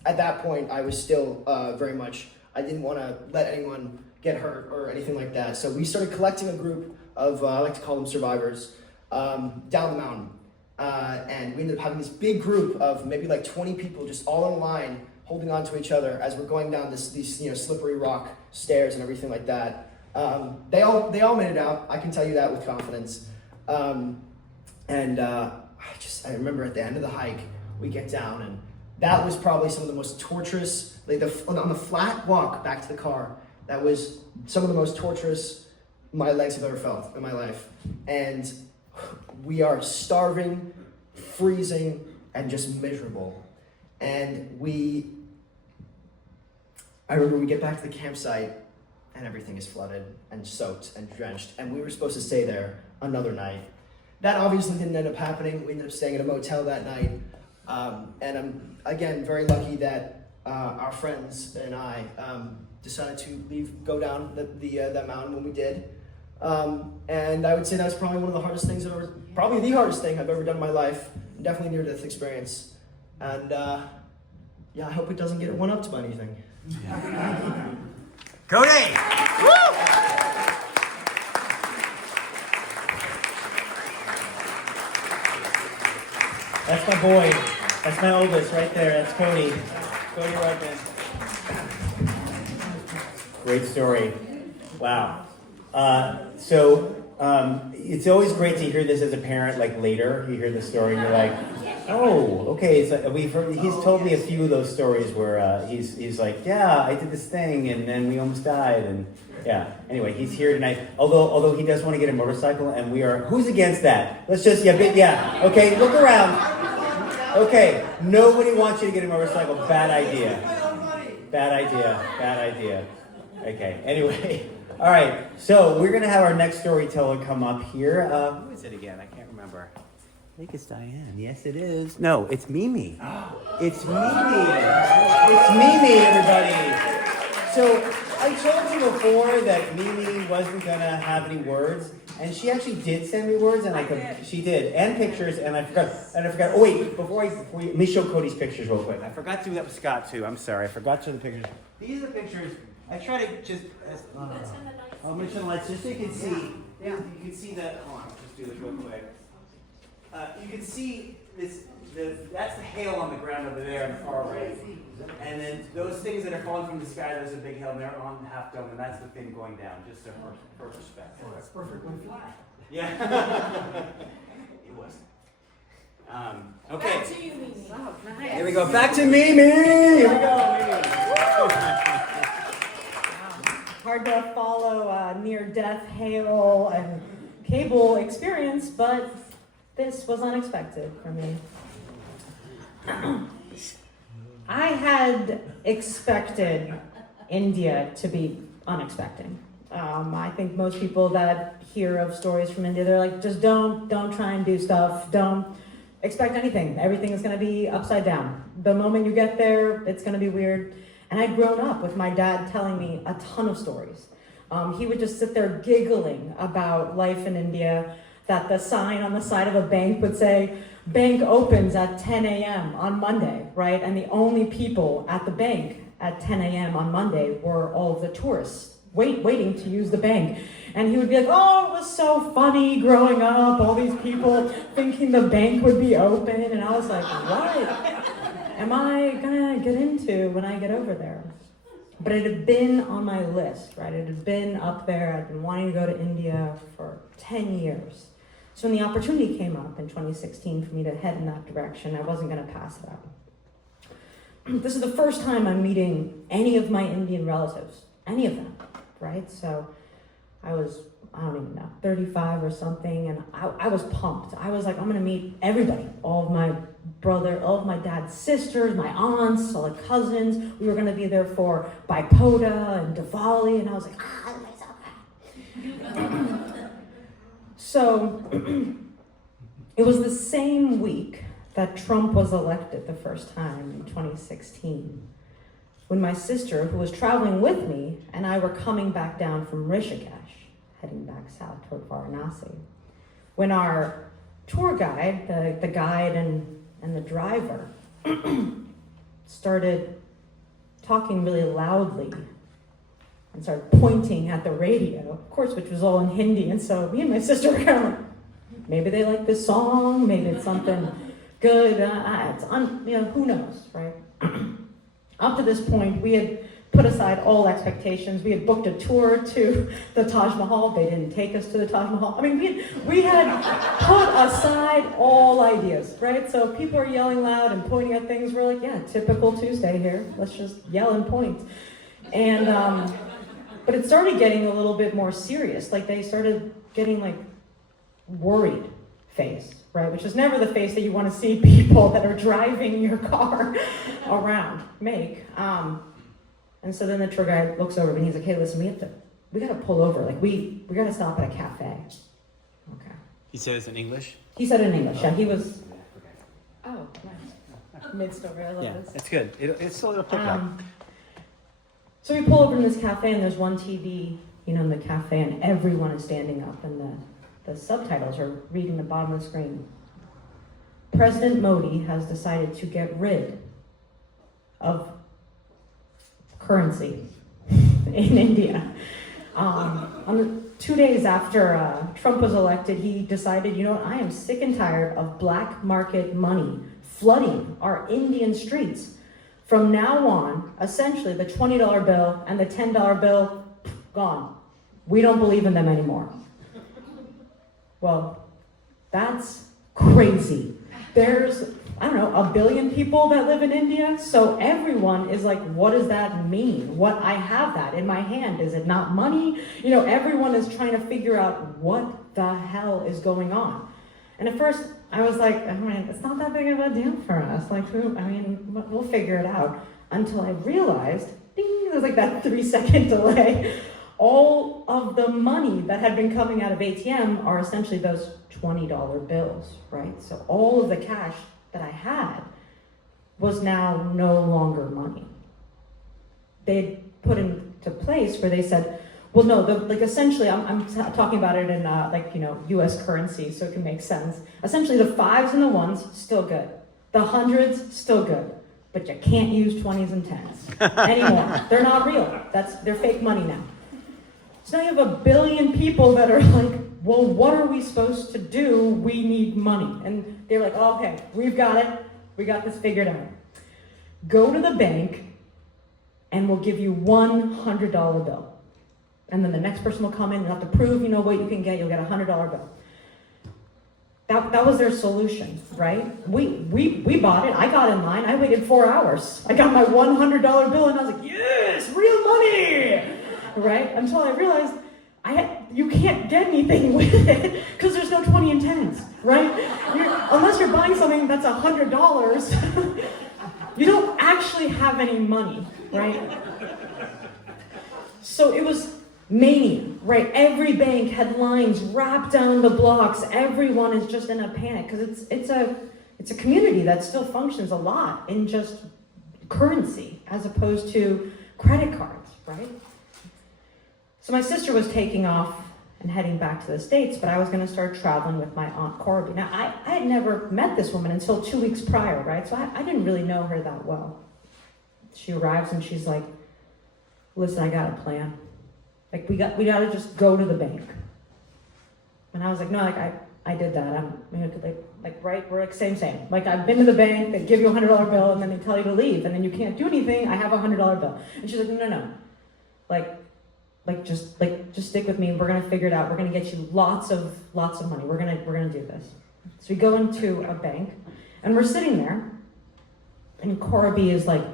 at that point, I was still very much, I didn't want to let anyone get hurt or anything like that. So we started collecting a group of, I like to call them survivors, down the mountain. And we ended up having this big group of maybe like 20 people just all in a line, holding on to each other as we're going down these slippery rock stairs and everything like that. They all made it out. I can tell you that with confidence. I remember at the end of the hike, we get down, and that was probably some of the most torturous, on the flat walk back to the car, that was some of the most torturous my legs have ever felt in my life. And we are starving, freezing, and just miserable. And I remember we get back to the campsite, and everything is flooded and soaked and drenched, and we were supposed to stay there another night. That obviously didn't end up happening. We ended up staying at a motel that night, and I'm, again, very lucky that our friends and I decided to go down that mountain when we did. And I would say that was probably one of the hardest things probably the hardest thing I've ever done in my life. Definitely near-death experience. And I hope it doesn't get one up to anything. Cody! Woo! That's my boy. That's my oldest right there. That's Cody. Cody Rudman. Great story. Wow. It's always great to hear this as a parent, like later. You hear the story and you're like, oh, okay. So he's told me a few of those stories where he's like, yeah, I did this thing and then we almost died. And yeah, anyway, he's here tonight. Although he does want to get a motorcycle, and who's against that? Let's just, okay, look around. Okay, nobody wants you to get a motorcycle. Bad idea. Okay, anyway. All right, so we're going to have our next storyteller come up here. Who is it again? I can't remember. I think it's Diane. Yes, it is. No, it's Mimi. It's Mimi. It's Mimi, everybody. So I told you before that Mimi wasn't going to have any words, and she actually did send me words, and she did, and pictures, and I forgot. Oh, wait, let me show Cody's pictures real quick. I forgot to do that with Scott, too. I'm sorry. I forgot to show the pictures. These are the pictures. I try to just... I'll mention the lights just so you can see. Yeah. You can see that. Hold on, I'll just do this real quick. You can see this. That's the hail on the ground over there in the far right. And then those things that are falling from the sky, those are big hail, and they're on the half dome, and that's the thing going down, just for perspective. Oh, that's perfectly flat. Yeah. It was. Okay. Back to you, Mimi. Oh, nice. Here we go. Back to Mimi. Here we go. Mimi. hard to follow near-death hail and cable experience, but this was unexpected for me. I had expected India to be unexpected. I think most people that hear of stories from India, they're like, just don't try and do stuff. Don't expect anything. Everything is going to be upside down. The moment you get there, it's going to be weird. And I'd grown up with my dad telling me a ton of stories. He would just sit there giggling about life in India, that the sign on the side of a bank would say, bank opens at 10 a.m. on Monday, right? And the only people at the bank at 10 a.m. on Monday were all of the tourists waiting to use the bank. And he would be like, oh, it was so funny growing up, all these people thinking the bank would be open. And I was like, what am I gonna get into when I get over there? But it had been on my list, right? It had been up there. I'd been wanting to go to India for 10 years. So when the opportunity came up in 2016 for me to head in that direction, I wasn't gonna pass it up. This is the first time I'm meeting any of my Indian relatives, any of them, right? So I was, I don't even know, 35 or something, and I was pumped. I was like, I'm gonna meet everybody, all of my dad's sisters, my aunts, all the cousins. We were gonna be there for Baipoda and Diwali, and I was like, I'm so happy. So it was the same week that Trump was elected the first time in 2016, when my sister, who was traveling with me, and I were coming back down from Rishikesh, heading back south toward Varanasi, when our tour guide, the guide and the driver, started talking really loudly and started pointing at the radio, of course, which was all in Hindi. And so me and my sister were kind of like, maybe they like this song, maybe it's something good. Who knows, right? Up to this point, we had put aside all expectations. We had booked a tour to the Taj Mahal. They didn't take us to the Taj Mahal. I mean, we had put aside all ideas, right? So people are yelling loud and pointing at things. We're like, yeah, typical Tuesday here. Let's just yell and point. And, but it started getting a little bit more serious. Like they started getting like worried face, right? Which is never the face that you want to see people that are driving your car around make. And so then the tour guide looks over and he's like, hey, listen, we gotta pull over. Like we gotta stop at a cafe. Okay. He said it's in English? He said it in English, yeah. He was, oh, nice. Mid-story, I love Yeah, this. it's good. It's still a pickup. So we pull over in this cafe and there's one TV, in the cafe, and everyone is standing up and the subtitles are reading the bottom of the screen. President Modi has decided to get rid of currency in India. 2 days after Trump was elected, he decided, I am sick and tired of black market money flooding our Indian streets. From now on, essentially, the $20 bill and the $10 bill, gone. We don't believe in them anymore. Well, that's crazy. There's, 1 billion people that live in India, so everyone is like, what does that mean? I have that in my hand. Is it not money? Everyone is trying to figure out what the hell is going on. And at first, I was like, it's not that big of a deal for us. We'll figure it out. Until I realized, ding, there was like that 3-second delay. All of the money that had been coming out of ATM are essentially those $20 bills, right? So all of the cash that I had was now no longer money. They put into place where they said, well, no, essentially, I'm talking about it in U.S. currency, so it can make sense. Essentially, the 5s and the 1s, still good. The 100s, still good. But you can't use 20s and 10s anymore. They're not real. They're fake money now. So now you have 1 billion people that are like, well, what are we supposed to do? We need money. And they're like, oh, okay, we've got it. We got this figured out. Go to the bank and we'll give you $100 bill. And then the next person will come in and have to prove, what you can get. You'll get a $100 bill. That was their solution, right? We bought it. I got in line. I waited 4 hours. I got my $100 bill and I was like, yes, real money, right? Until I realized you can't get anything with it because there's no 20 and 10s, right? Unless you're buying something that's $100, you don't actually have any money, right? So it was mania, right? Every bank had lines wrapped down the blocks. Everyone is just in a panic because it's a community that still functions a lot in just currency as opposed to credit cards, right? So my sister was taking off and heading back to the States, but I was going to start traveling with my Aunt Corby. Now, I had never met this woman until 2 weeks prior, right? So I didn't really know her that well. She arrives and she's like, listen, I got a plan. Like, we got to just go to the bank. And I was like, no, like, I did that. Right? We're like, same. Like, I've been to the bank, they give you a $100 bill, and then they tell you to leave, and then you can't do anything. I have a $100 bill. And she's like, no. Just stick with me. We're gonna figure it out. We're gonna get you lots of money. We're gonna do this. So we go into a bank, and we're sitting there, and Corby is like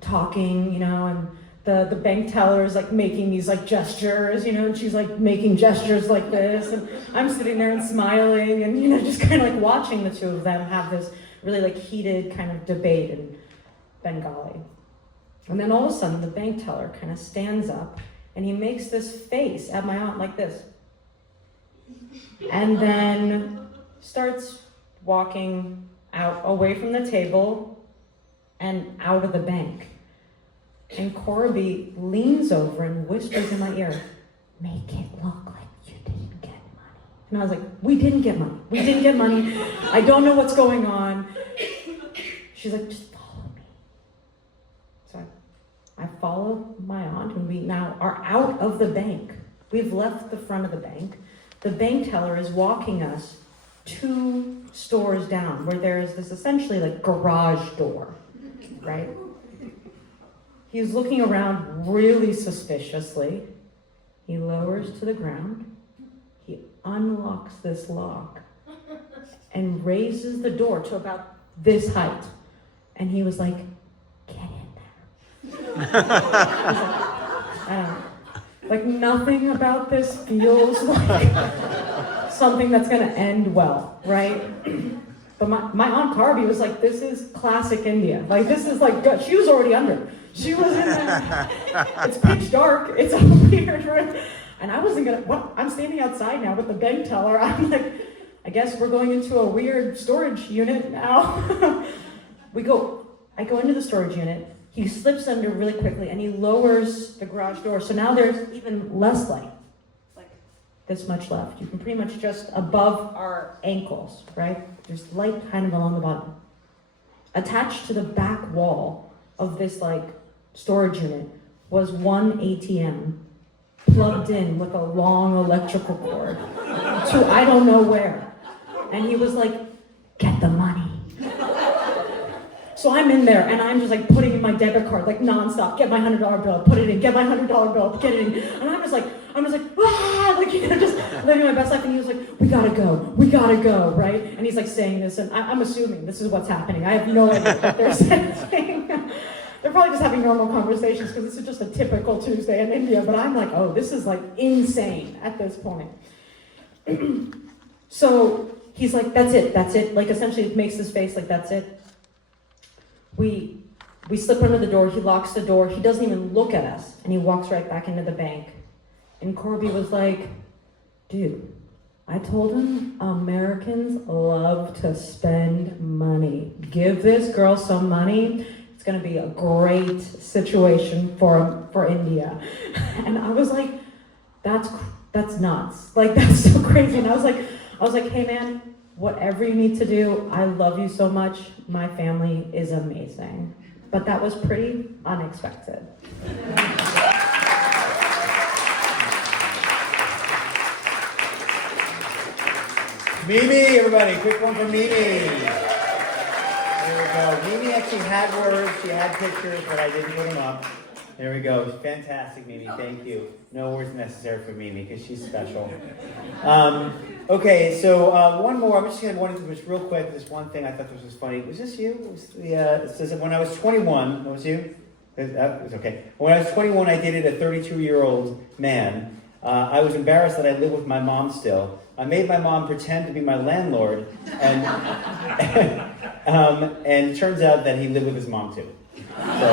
talking, and the bank teller is like making these like gestures, and she's like making gestures like this, and I'm sitting there and smiling, and just kind of like watching the two of them have this really like heated kind of debate in Bengali. And then all of a sudden, the bank teller kind of stands up. And he makes this face at my aunt like this. And then starts walking out away from the table and out of the bank. And Corby leans over and whispers in my ear, make it look like you didn't get money. And I was like, we didn't get money. We didn't get money. I don't know what's going on. She's like, just follow me. So I follow my aunt, and we now are out of the bank. We've left the front of the bank. The bank teller is walking us 2 stores down, where there is this essentially like garage door, right? He's looking around really suspiciously. He lowers to the ground. He unlocks this lock and raises the door to about this height. And he was like, get in there. Like nothing about this feels like something that's gonna end well, right? But my Aunt Carby was like, this is classic India. Like this is like, good. She was already under. She was in there. It's pitch dark. It's a weird room. And I wasn't gonna, I'm standing outside now with the bank teller. I'm like, I guess we're going into a weird storage unit now. I go into the storage unit. He slips under really quickly and he lowers the garage door. So now there's even less light. Like this much left. You can pretty much just above our ankles, right? There's light kind of along the bottom. Attached to the back wall of this like storage unit was one ATM plugged in with a long electrical cord to I don't know where. And he was like, get the money. So I'm in there and I'm just like putting in my debit card like nonstop, get my $100 bill, put it in, get my $100 bill, get it in. And I'm just like, ah, like, just living my best life. And he was like, we gotta go, right? And he's like saying this, and I'm assuming this is what's happening. I have no idea what they're saying. They're probably just having normal conversations because this is just a typical Tuesday in India. But I'm like, oh, this is like insane at this point. So he's like, that's it. Like essentially it makes this face like, that's it. We slip under the door, he locks the door, he doesn't even look at us, and he walks right back into the bank. And Corby was like, dude, I told him Americans love to spend money. Give this girl some money. It's gonna be a great situation for India. And I was like, that's nuts. Like that's so crazy. And I was like, hey man, whatever you need to do, I love you so much. My family is amazing. But that was pretty unexpected. Mimi, everybody, quick one from Mimi. There we go. Mimi actually had words, she had pictures, but I didn't put them up. There we go. Fantastic, Mimi. Thank you. No words necessary for Mimi because she's special. Okay, so one more. I'm just going to go into this real quick. This one thing I thought this was funny. Was this you? It says that when I was 21, that was you? That was okay. When I was 21, I dated a 32-year-old man. I was embarrassed that I lived with my mom still. I made my mom pretend to be my landlord, and and it turns out that he lived with his mom too. So,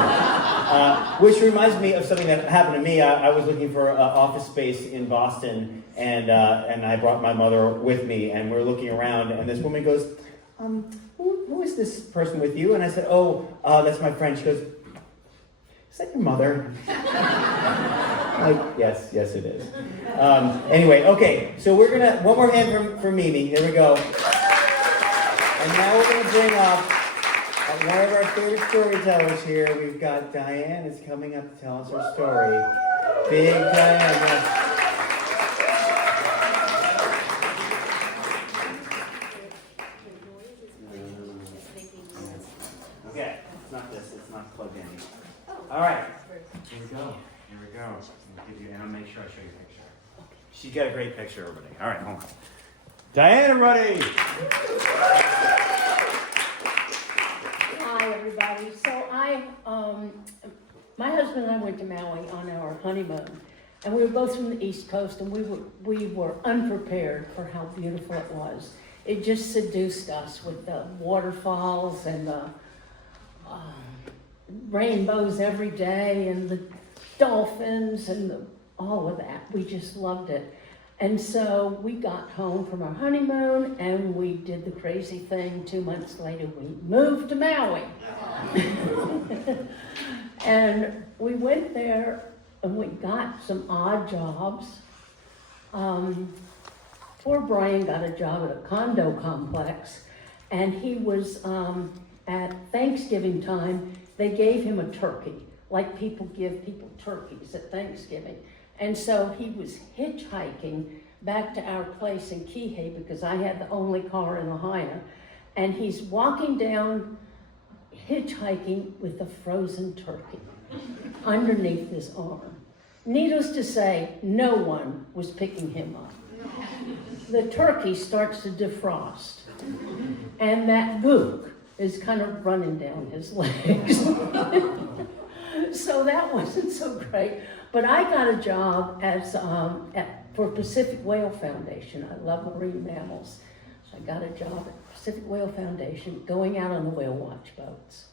which reminds me of something that happened to me. I was looking for office space in Boston, and I brought my mother with me, and we're looking around, and this woman goes, who is this person with you? And I said, that's my friend. She goes, is that your mother? Like, yes, it is. Anyway, okay, so we're gonna, one more hand for Mimi, here we go. And now we're gonna bring up one of our favorite storytellers here. We've got Diane is coming up to tell us her story. Big Diane, yes. Okay, it's not this, it's not plugged in. All right, here we go. And I'll make sure I show you a picture. She's got a great picture, everybody. All right, hold on. Diane, everybody! Hi, everybody. So my husband and I went to Maui on our honeymoon, and we were both from the East Coast, and we were unprepared for how beautiful it was. It just seduced us with the waterfalls and the rainbows every day, and the dolphins and all of that. We just loved it. And so we got home from our honeymoon and we did the crazy thing. 2 months later, we moved to Maui. And we went there and we got some odd jobs. Poor Brian got a job at a condo complex, and he was, at Thanksgiving time, they gave him a turkey, like people give people turkeys at Thanksgiving. And so he was hitchhiking back to our place in Kihei because I had the only car in Lahaina. And he's walking down, hitchhiking with a frozen turkey underneath his arm. Needless to say, no one was picking him up. The turkey starts to defrost, and that gook is kind of running down his legs. So that wasn't so great. But I got a job as for Pacific Whale Foundation. I love marine mammals. So I got a job at Pacific Whale Foundation going out on the whale watch boats.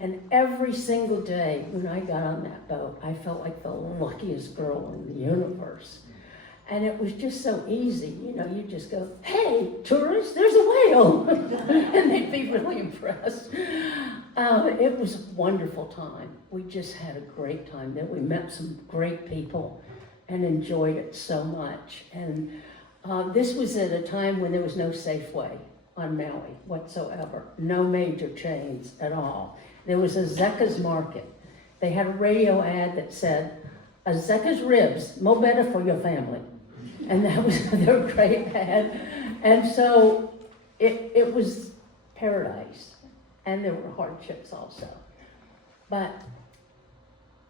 And every single day when I got on that boat, I felt like the luckiest girl in the universe. And it was just so easy. You know, you just go, hey, tourists, there's a whale. And they'd be really impressed. It was a wonderful time. We just had a great time there. We met some great people and enjoyed it so much. And this was at a time when there was no Safeway on Maui whatsoever. No major chains at all. There was a Zecca's Market. They had a radio ad that said, a Zecca's ribs, mo better for your family. And that was their great ad. And so it was paradise. And there were hardships also. But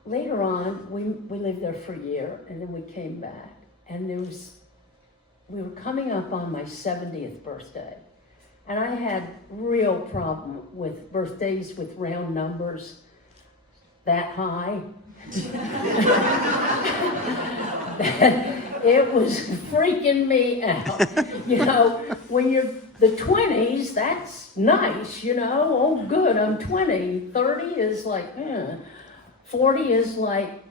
later on, we lived there for a year, and then we came back. And we were coming up on my 70th birthday. And I had real problem with birthdays with round numbers that high. It was freaking me out. You know, when you're the 20s, that's nice, you know. Oh, good, I'm 20. 30 is like, 40 is like,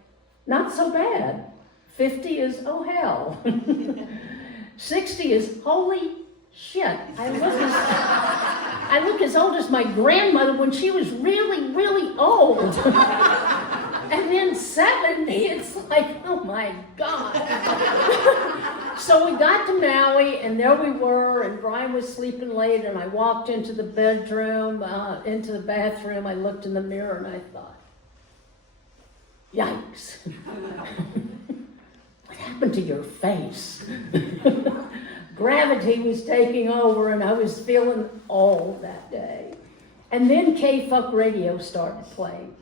not so bad. 50 is, oh, hell. 60 is, holy shit. I look as old as my grandmother when she was really, really old. And then 70, it's like, oh my God. So we got to Maui, and there we were, and Brian was sleeping late, and I walked into the bathroom, I looked in the mirror, and I thought, yikes. What happened to your face? Gravity was taking over, and I was feeling old that day. And then K-Fuck Radio started playing.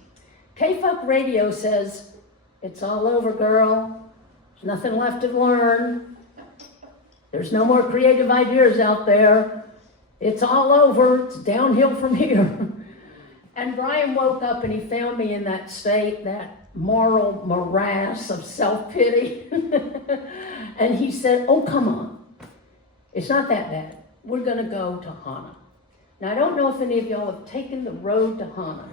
K-Fuck Radio says, it's all over, girl. There's nothing left to learn. There's no more creative ideas out there. It's all over. It's downhill from here. And Brian woke up and he found me in that state, that moral morass of self-pity. And he said, oh, come on. It's not that bad. We're going to go to Hana. Now, I don't know if any of y'all have taken the road to Hana.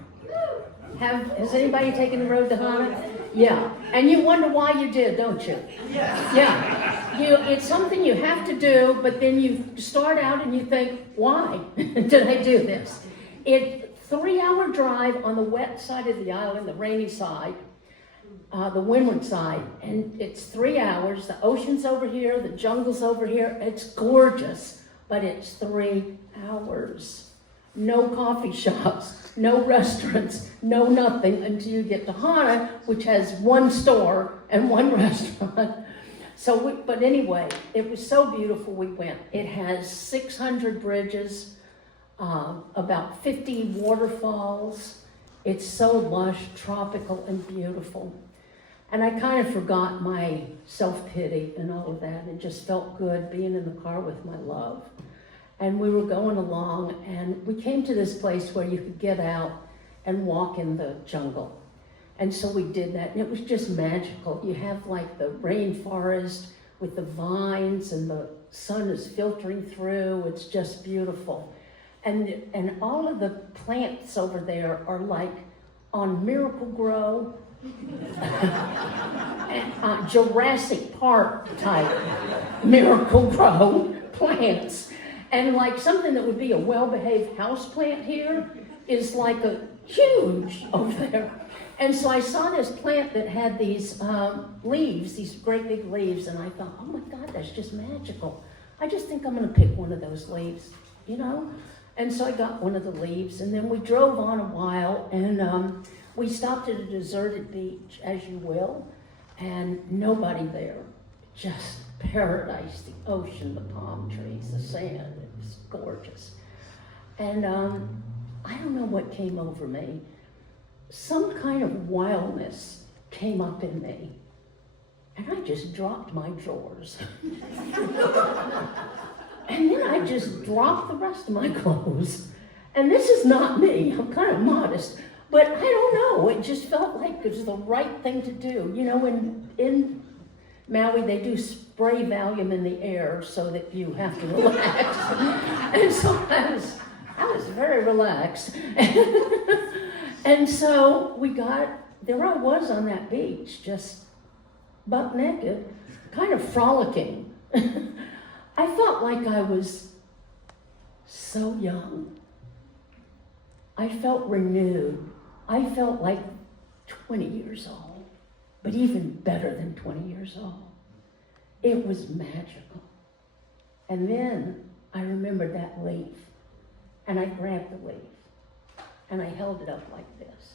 Has anybody taken the road to Hana? Yeah. And you wonder why you did, don't you? Yeah. It's something you have to do, but then you start out and you think, why did I do this? It's 3-hour drive on the wet side of the island, the rainy side, the windward side, and it's 3 hours. The ocean's over here, the jungle's over here. It's gorgeous, but it's 3 hours. No coffee shops, no restaurants, no nothing until you get to Hana, which has 1 store and 1 restaurant. But anyway, it was so beautiful we went. It has 600 bridges, about 50 waterfalls. It's so lush, tropical, and beautiful. And I kind of forgot my self-pity and all of that and just felt good being in the car with my love. And we were going along and we came to this place where you could get out and walk in the jungle. And so we did that and it was just magical. You have like the rainforest with the vines and the sun is filtering through. It's just beautiful. And all of the plants over there are like on Miracle Grow, Jurassic Park type Miracle Grow plants. And like something that would be a well-behaved house plant here is like a huge over there. And so I saw this plant that had these leaves, these great big leaves, and I thought, oh my God, that's just magical. I just think I'm gonna pick one of those leaves, you know? And so I got one of the leaves, and then we drove on a while, and we stopped at a deserted beach, as you will, and nobody there. Just paradise, the ocean, the palm trees, the sand, it was gorgeous. And I don't know what came over me. Some kind of wildness came up in me, and I just dropped my drawers. And then I just dropped the rest of my clothes. And this is not me, I'm kind of modest, but I don't know, it just felt like it was the right thing to do. You know, in Maui, they do spray Valium in the air so that you have to relax. And so I was very relaxed. And so there I was on that beach, just butt naked, kind of frolicking. I felt like I was so young. I felt renewed. I felt like 20 years old, but even better than 20 years old. It was magical. And then I remembered that leaf, and I grabbed the leaf, and I held it up like this.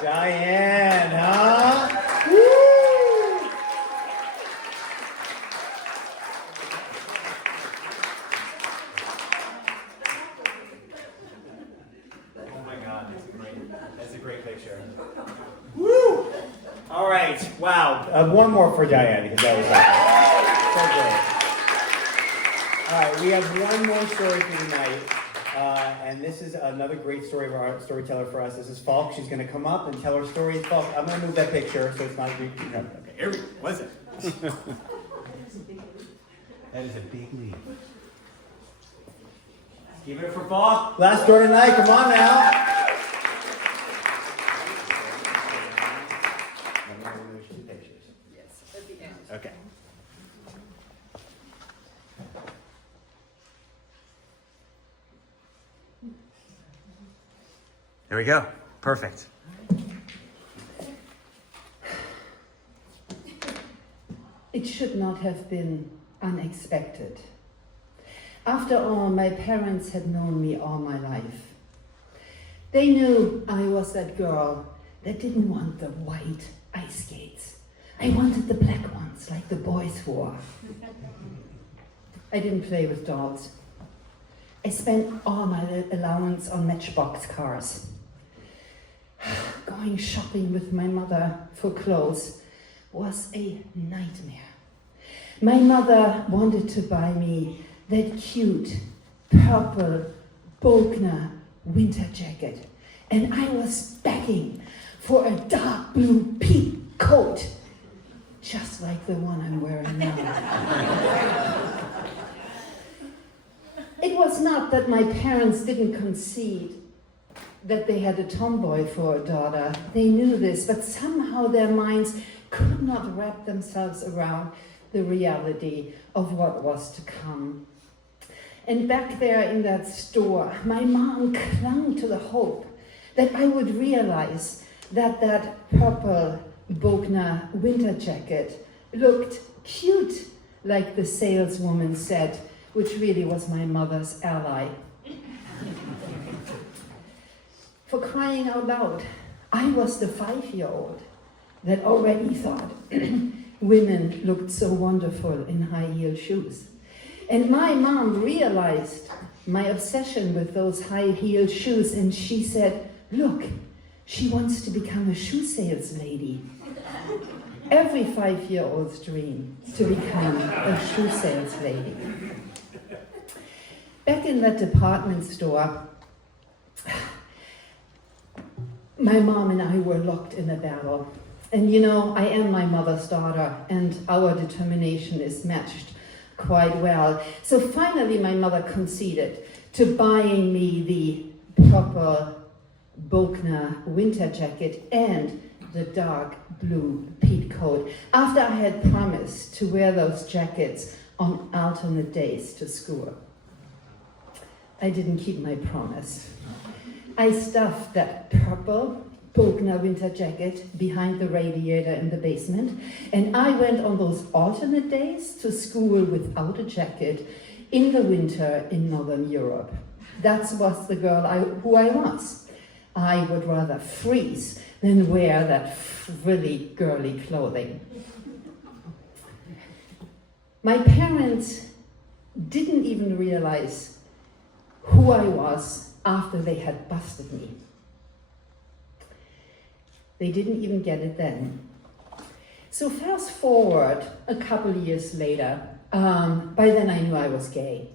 Diane, huh? Woo! Oh my God, that's great. That's a great picture. Woo! All right, wow. One more for Diane because that was so great. All right, we have one more story for tonight. And this is another great story of our storyteller for us. This is Falk. She's going to come up and tell her story. Falk, I'm going to move that picture so it's not... Okay, here we go. What's it? That is a big leap. Give it up for Falk. Last story tonight. Come on now. Yes, at the end. Okay. There we go. Perfect. It should not have been unexpected. After all, my parents had known me all my life. They knew I was that girl that didn't want the white ice skates. I wanted the black ones, like the boys wore. I didn't play with dolls. I spent all my allowance on Matchbox cars. Going shopping with my mother for clothes was a nightmare. My mother wanted to buy me that cute purple Bogner winter jacket, and I was begging for a dark blue peak coat, just like the one I'm wearing now. It was not that my parents didn't concede that they had a tomboy for a daughter. They knew this, but somehow their minds could not wrap themselves around the reality of what was to come. And back there in that store, my mom clung to the hope that I would realize that that purple Bogner winter jacket looked cute, like the saleswoman said, which really was my mother's ally. For crying out loud, I was the 5-year-old that already thought women looked so wonderful in high-heel shoes. And my mom realized my obsession with those high-heeled shoes, and she said, look, she wants to become a shoe sales lady. Every 5-year-old's dream to become a shoe sales lady. Back in that department store, my mom and I were locked in a battle. And you know, I am my mother's daughter, and our determination is matched quite well. So finally my mother conceded to buying me the proper Bogner winter jacket and the dark blue peat coat, after I had promised to wear those jackets on alternate days to school. I didn't keep my promise. I stuffed that purple Bogner winter jacket behind the radiator in the basement, and I went on those alternate days to school without a jacket in the winter in Northern Europe. That was the girl who I was. I would rather freeze than wear that frilly, girly clothing. My parents didn't even realize who I was after they had busted me. They didn't even get it then. So fast forward a couple years later, by then I knew I was gay.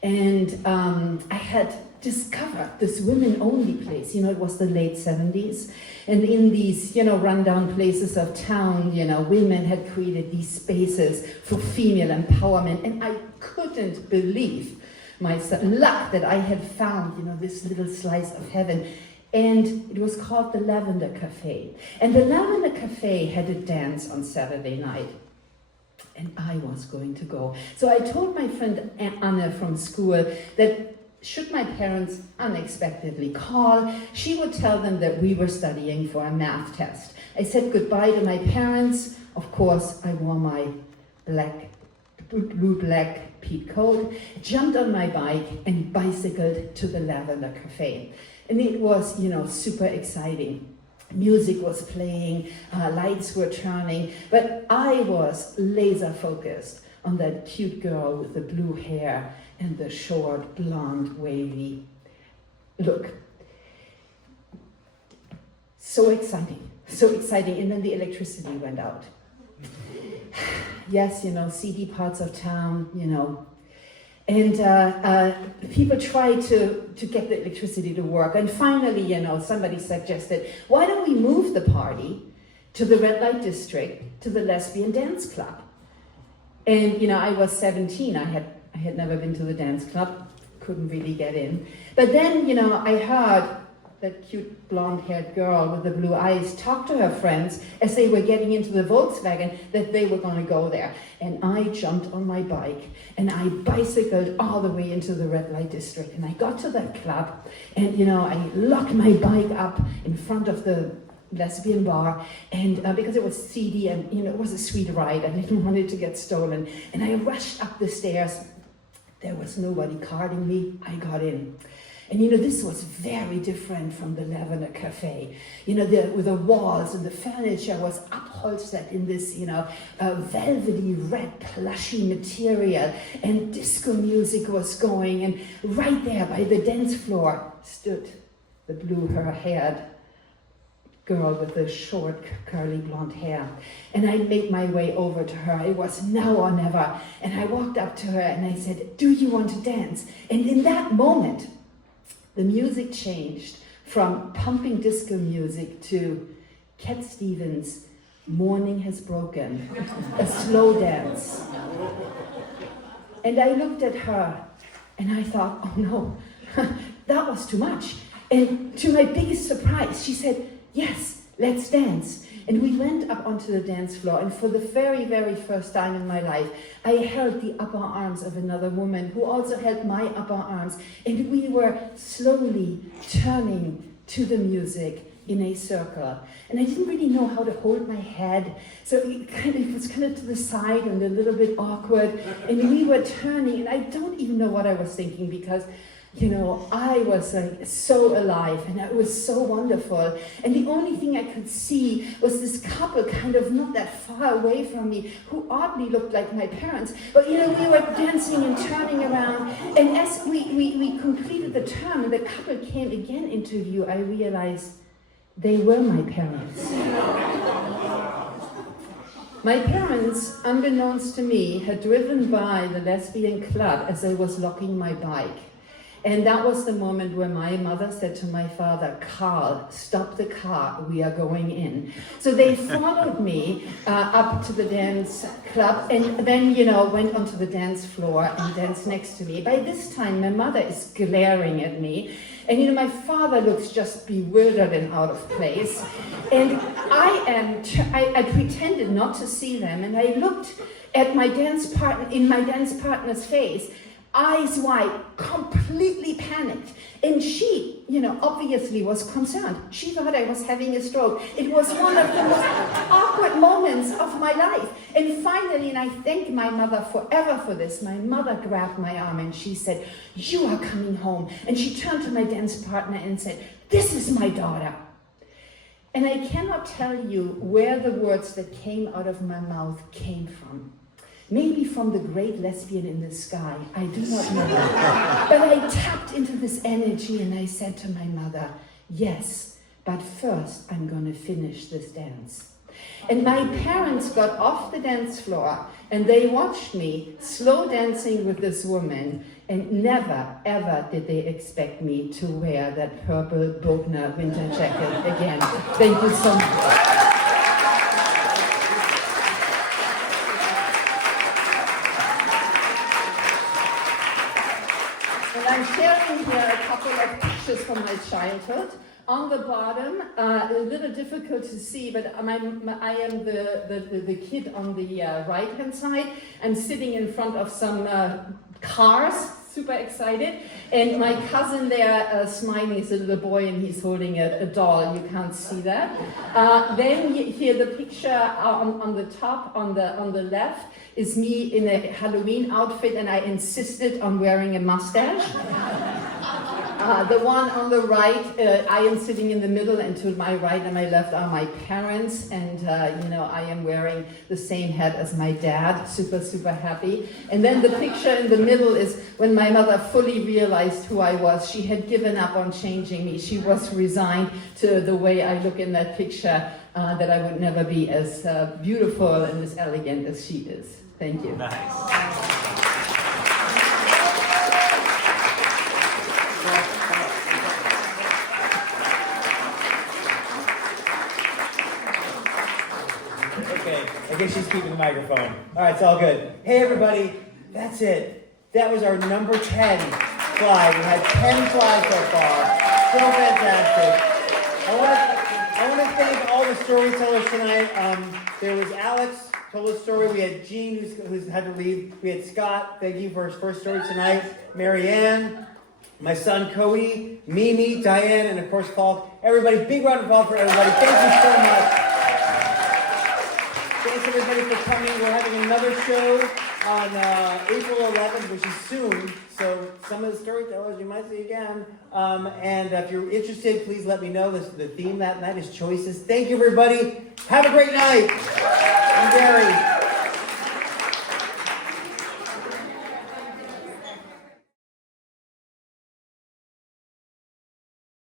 And I had discovered this women-only place. You know, it was the late 70s. And in these, rundown places of town, women had created these spaces for female empowerment. And I couldn't believe my luck that I had found, this little slice of heaven. And it was called the Lavender Cafe. And the Lavender Cafe had a dance on Saturday night. And I was going to go. So I told my friend Anna from school that should my parents unexpectedly call, she would tell them that we were studying for a math test. I said goodbye to my parents. Of course, I wore my blue-black peat coat, jumped on my bike, and bicycled to the Lavender Cafe. And it was, super exciting. Music was playing, lights were turning, but I was laser focused on that cute girl with the blue hair and the short, blonde, wavy look. So exciting. And then the electricity went out. Yes, seedy parts of town, And people tried to get the electricity to work. And finally, somebody suggested, why don't we move the party to the red light district, to the lesbian dance club? And, I was 17. I had never been to the dance club, couldn't really get in. But then, I heard that cute blonde-haired girl with the blue eyes talk to her friends as they were getting into the Volkswagen that they were going to go there. And I jumped on my bike and I bicycled all the way into the red light district. And I got to that club and, I locked my bike up in front of the lesbian bar, and because it was seedy and, it was a sweet ride, I didn't want it to get stolen. And I rushed up the stairs. There was nobody carding me. I got in. And this was very different from the Lavender Cafe. With the walls and the furniture was upholstered in this, velvety red plushy material, and disco music was going, and right there by the dance floor stood the blue hair-haired girl with the short curly blonde hair. And I made my way over to her. It was now or never. And I walked up to her and I said, "Do you want to dance?" And in that moment, the music changed from pumping disco music to Cat Stevens' "Morning Has Broken," a slow dance. And I looked at her and I thought, oh no, that was too much. And to my biggest surprise, she said, "Yes, let's dance." And we went up onto the dance floor, and for the very, very first time in my life, I held the upper arms of another woman who also held my upper arms, and we were slowly turning to the music in a circle. And I didn't really know how to hold my head, so it was kind of to the side and a little bit awkward, and we were turning, and I don't even know what I was thinking, because I was so alive, and it was so wonderful. And the only thing I could see was this couple kind of not that far away from me, who oddly looked like my parents. But we were dancing and turning around. And as we completed the turn and the couple came again into view, I realized they were my parents. My parents, unbeknownst to me, had driven by the lesbian club as I was locking my bike. And that was the moment where my mother said to my father, "Carl, stop the car, we are going in." So they followed me up to the dance club, and then, went onto the dance floor and danced next to me. By this time, my mother is glaring at me, and my father looks just bewildered and out of place. And I pretended not to see them, and I looked at my dance partner's face, eyes wide, completely panicked. And she, obviously was concerned. She thought I was having a stroke. It was one of the most awkward moments of my life. And finally, and I thank my mother forever for this, my mother grabbed my arm and she said, "You are coming home." And she turned to my dance partner and said, "This is my daughter." And I cannot tell you where the words that came out of my mouth came from. Maybe from the great lesbian in the sky, I do not know. But I tapped into this energy and I said to my mother, "Yes, but first I'm going to finish this dance." And my parents got off the dance floor and they watched me slow dancing with this woman, and never, ever did they expect me to wear that purple Bogner winter jacket again. Thank you so much. I'm sharing here a couple of pictures from my childhood. On the bottom, a little difficult to see, but I am the kid on the right-hand side. I'm sitting in front of some cars, super excited, and my cousin there smiling is a little boy, and he's holding a doll. You can't see that. Then here the picture on the top, on the left, is me in a Halloween outfit, and I insisted on wearing a mustache. The one on the right, I am sitting in the middle, and to my right and my left are my parents, and I am wearing the same hat as my dad, super, super happy. And then the picture in the middle is when my mother fully realized who I was. She had given up on changing me. She was resigned to the way I look in that picture, that I would never be as beautiful and as elegant as she is. Thank you. Nice. I guess she's keeping the microphone. All right, it's all good. Hey, everybody, that's it. That was our number 10 fly. We had 10 flies so far. So fantastic. I want to thank all the storytellers tonight. There was Alex, told a story. We had Jean, who's had to leave. We had Scott, thank you for his first story tonight. Marianne, my son Cody, Mimi, Diane, and of course Paul. Everybody, big round of applause for everybody. Thank you so much. Thanks everybody for coming. We're having another show on April 11th, which is soon. So some of the storytellers you might see again. And if you're interested, please let me know. The theme that night is choices. Thank you, everybody. Have a great night. I'm Gary.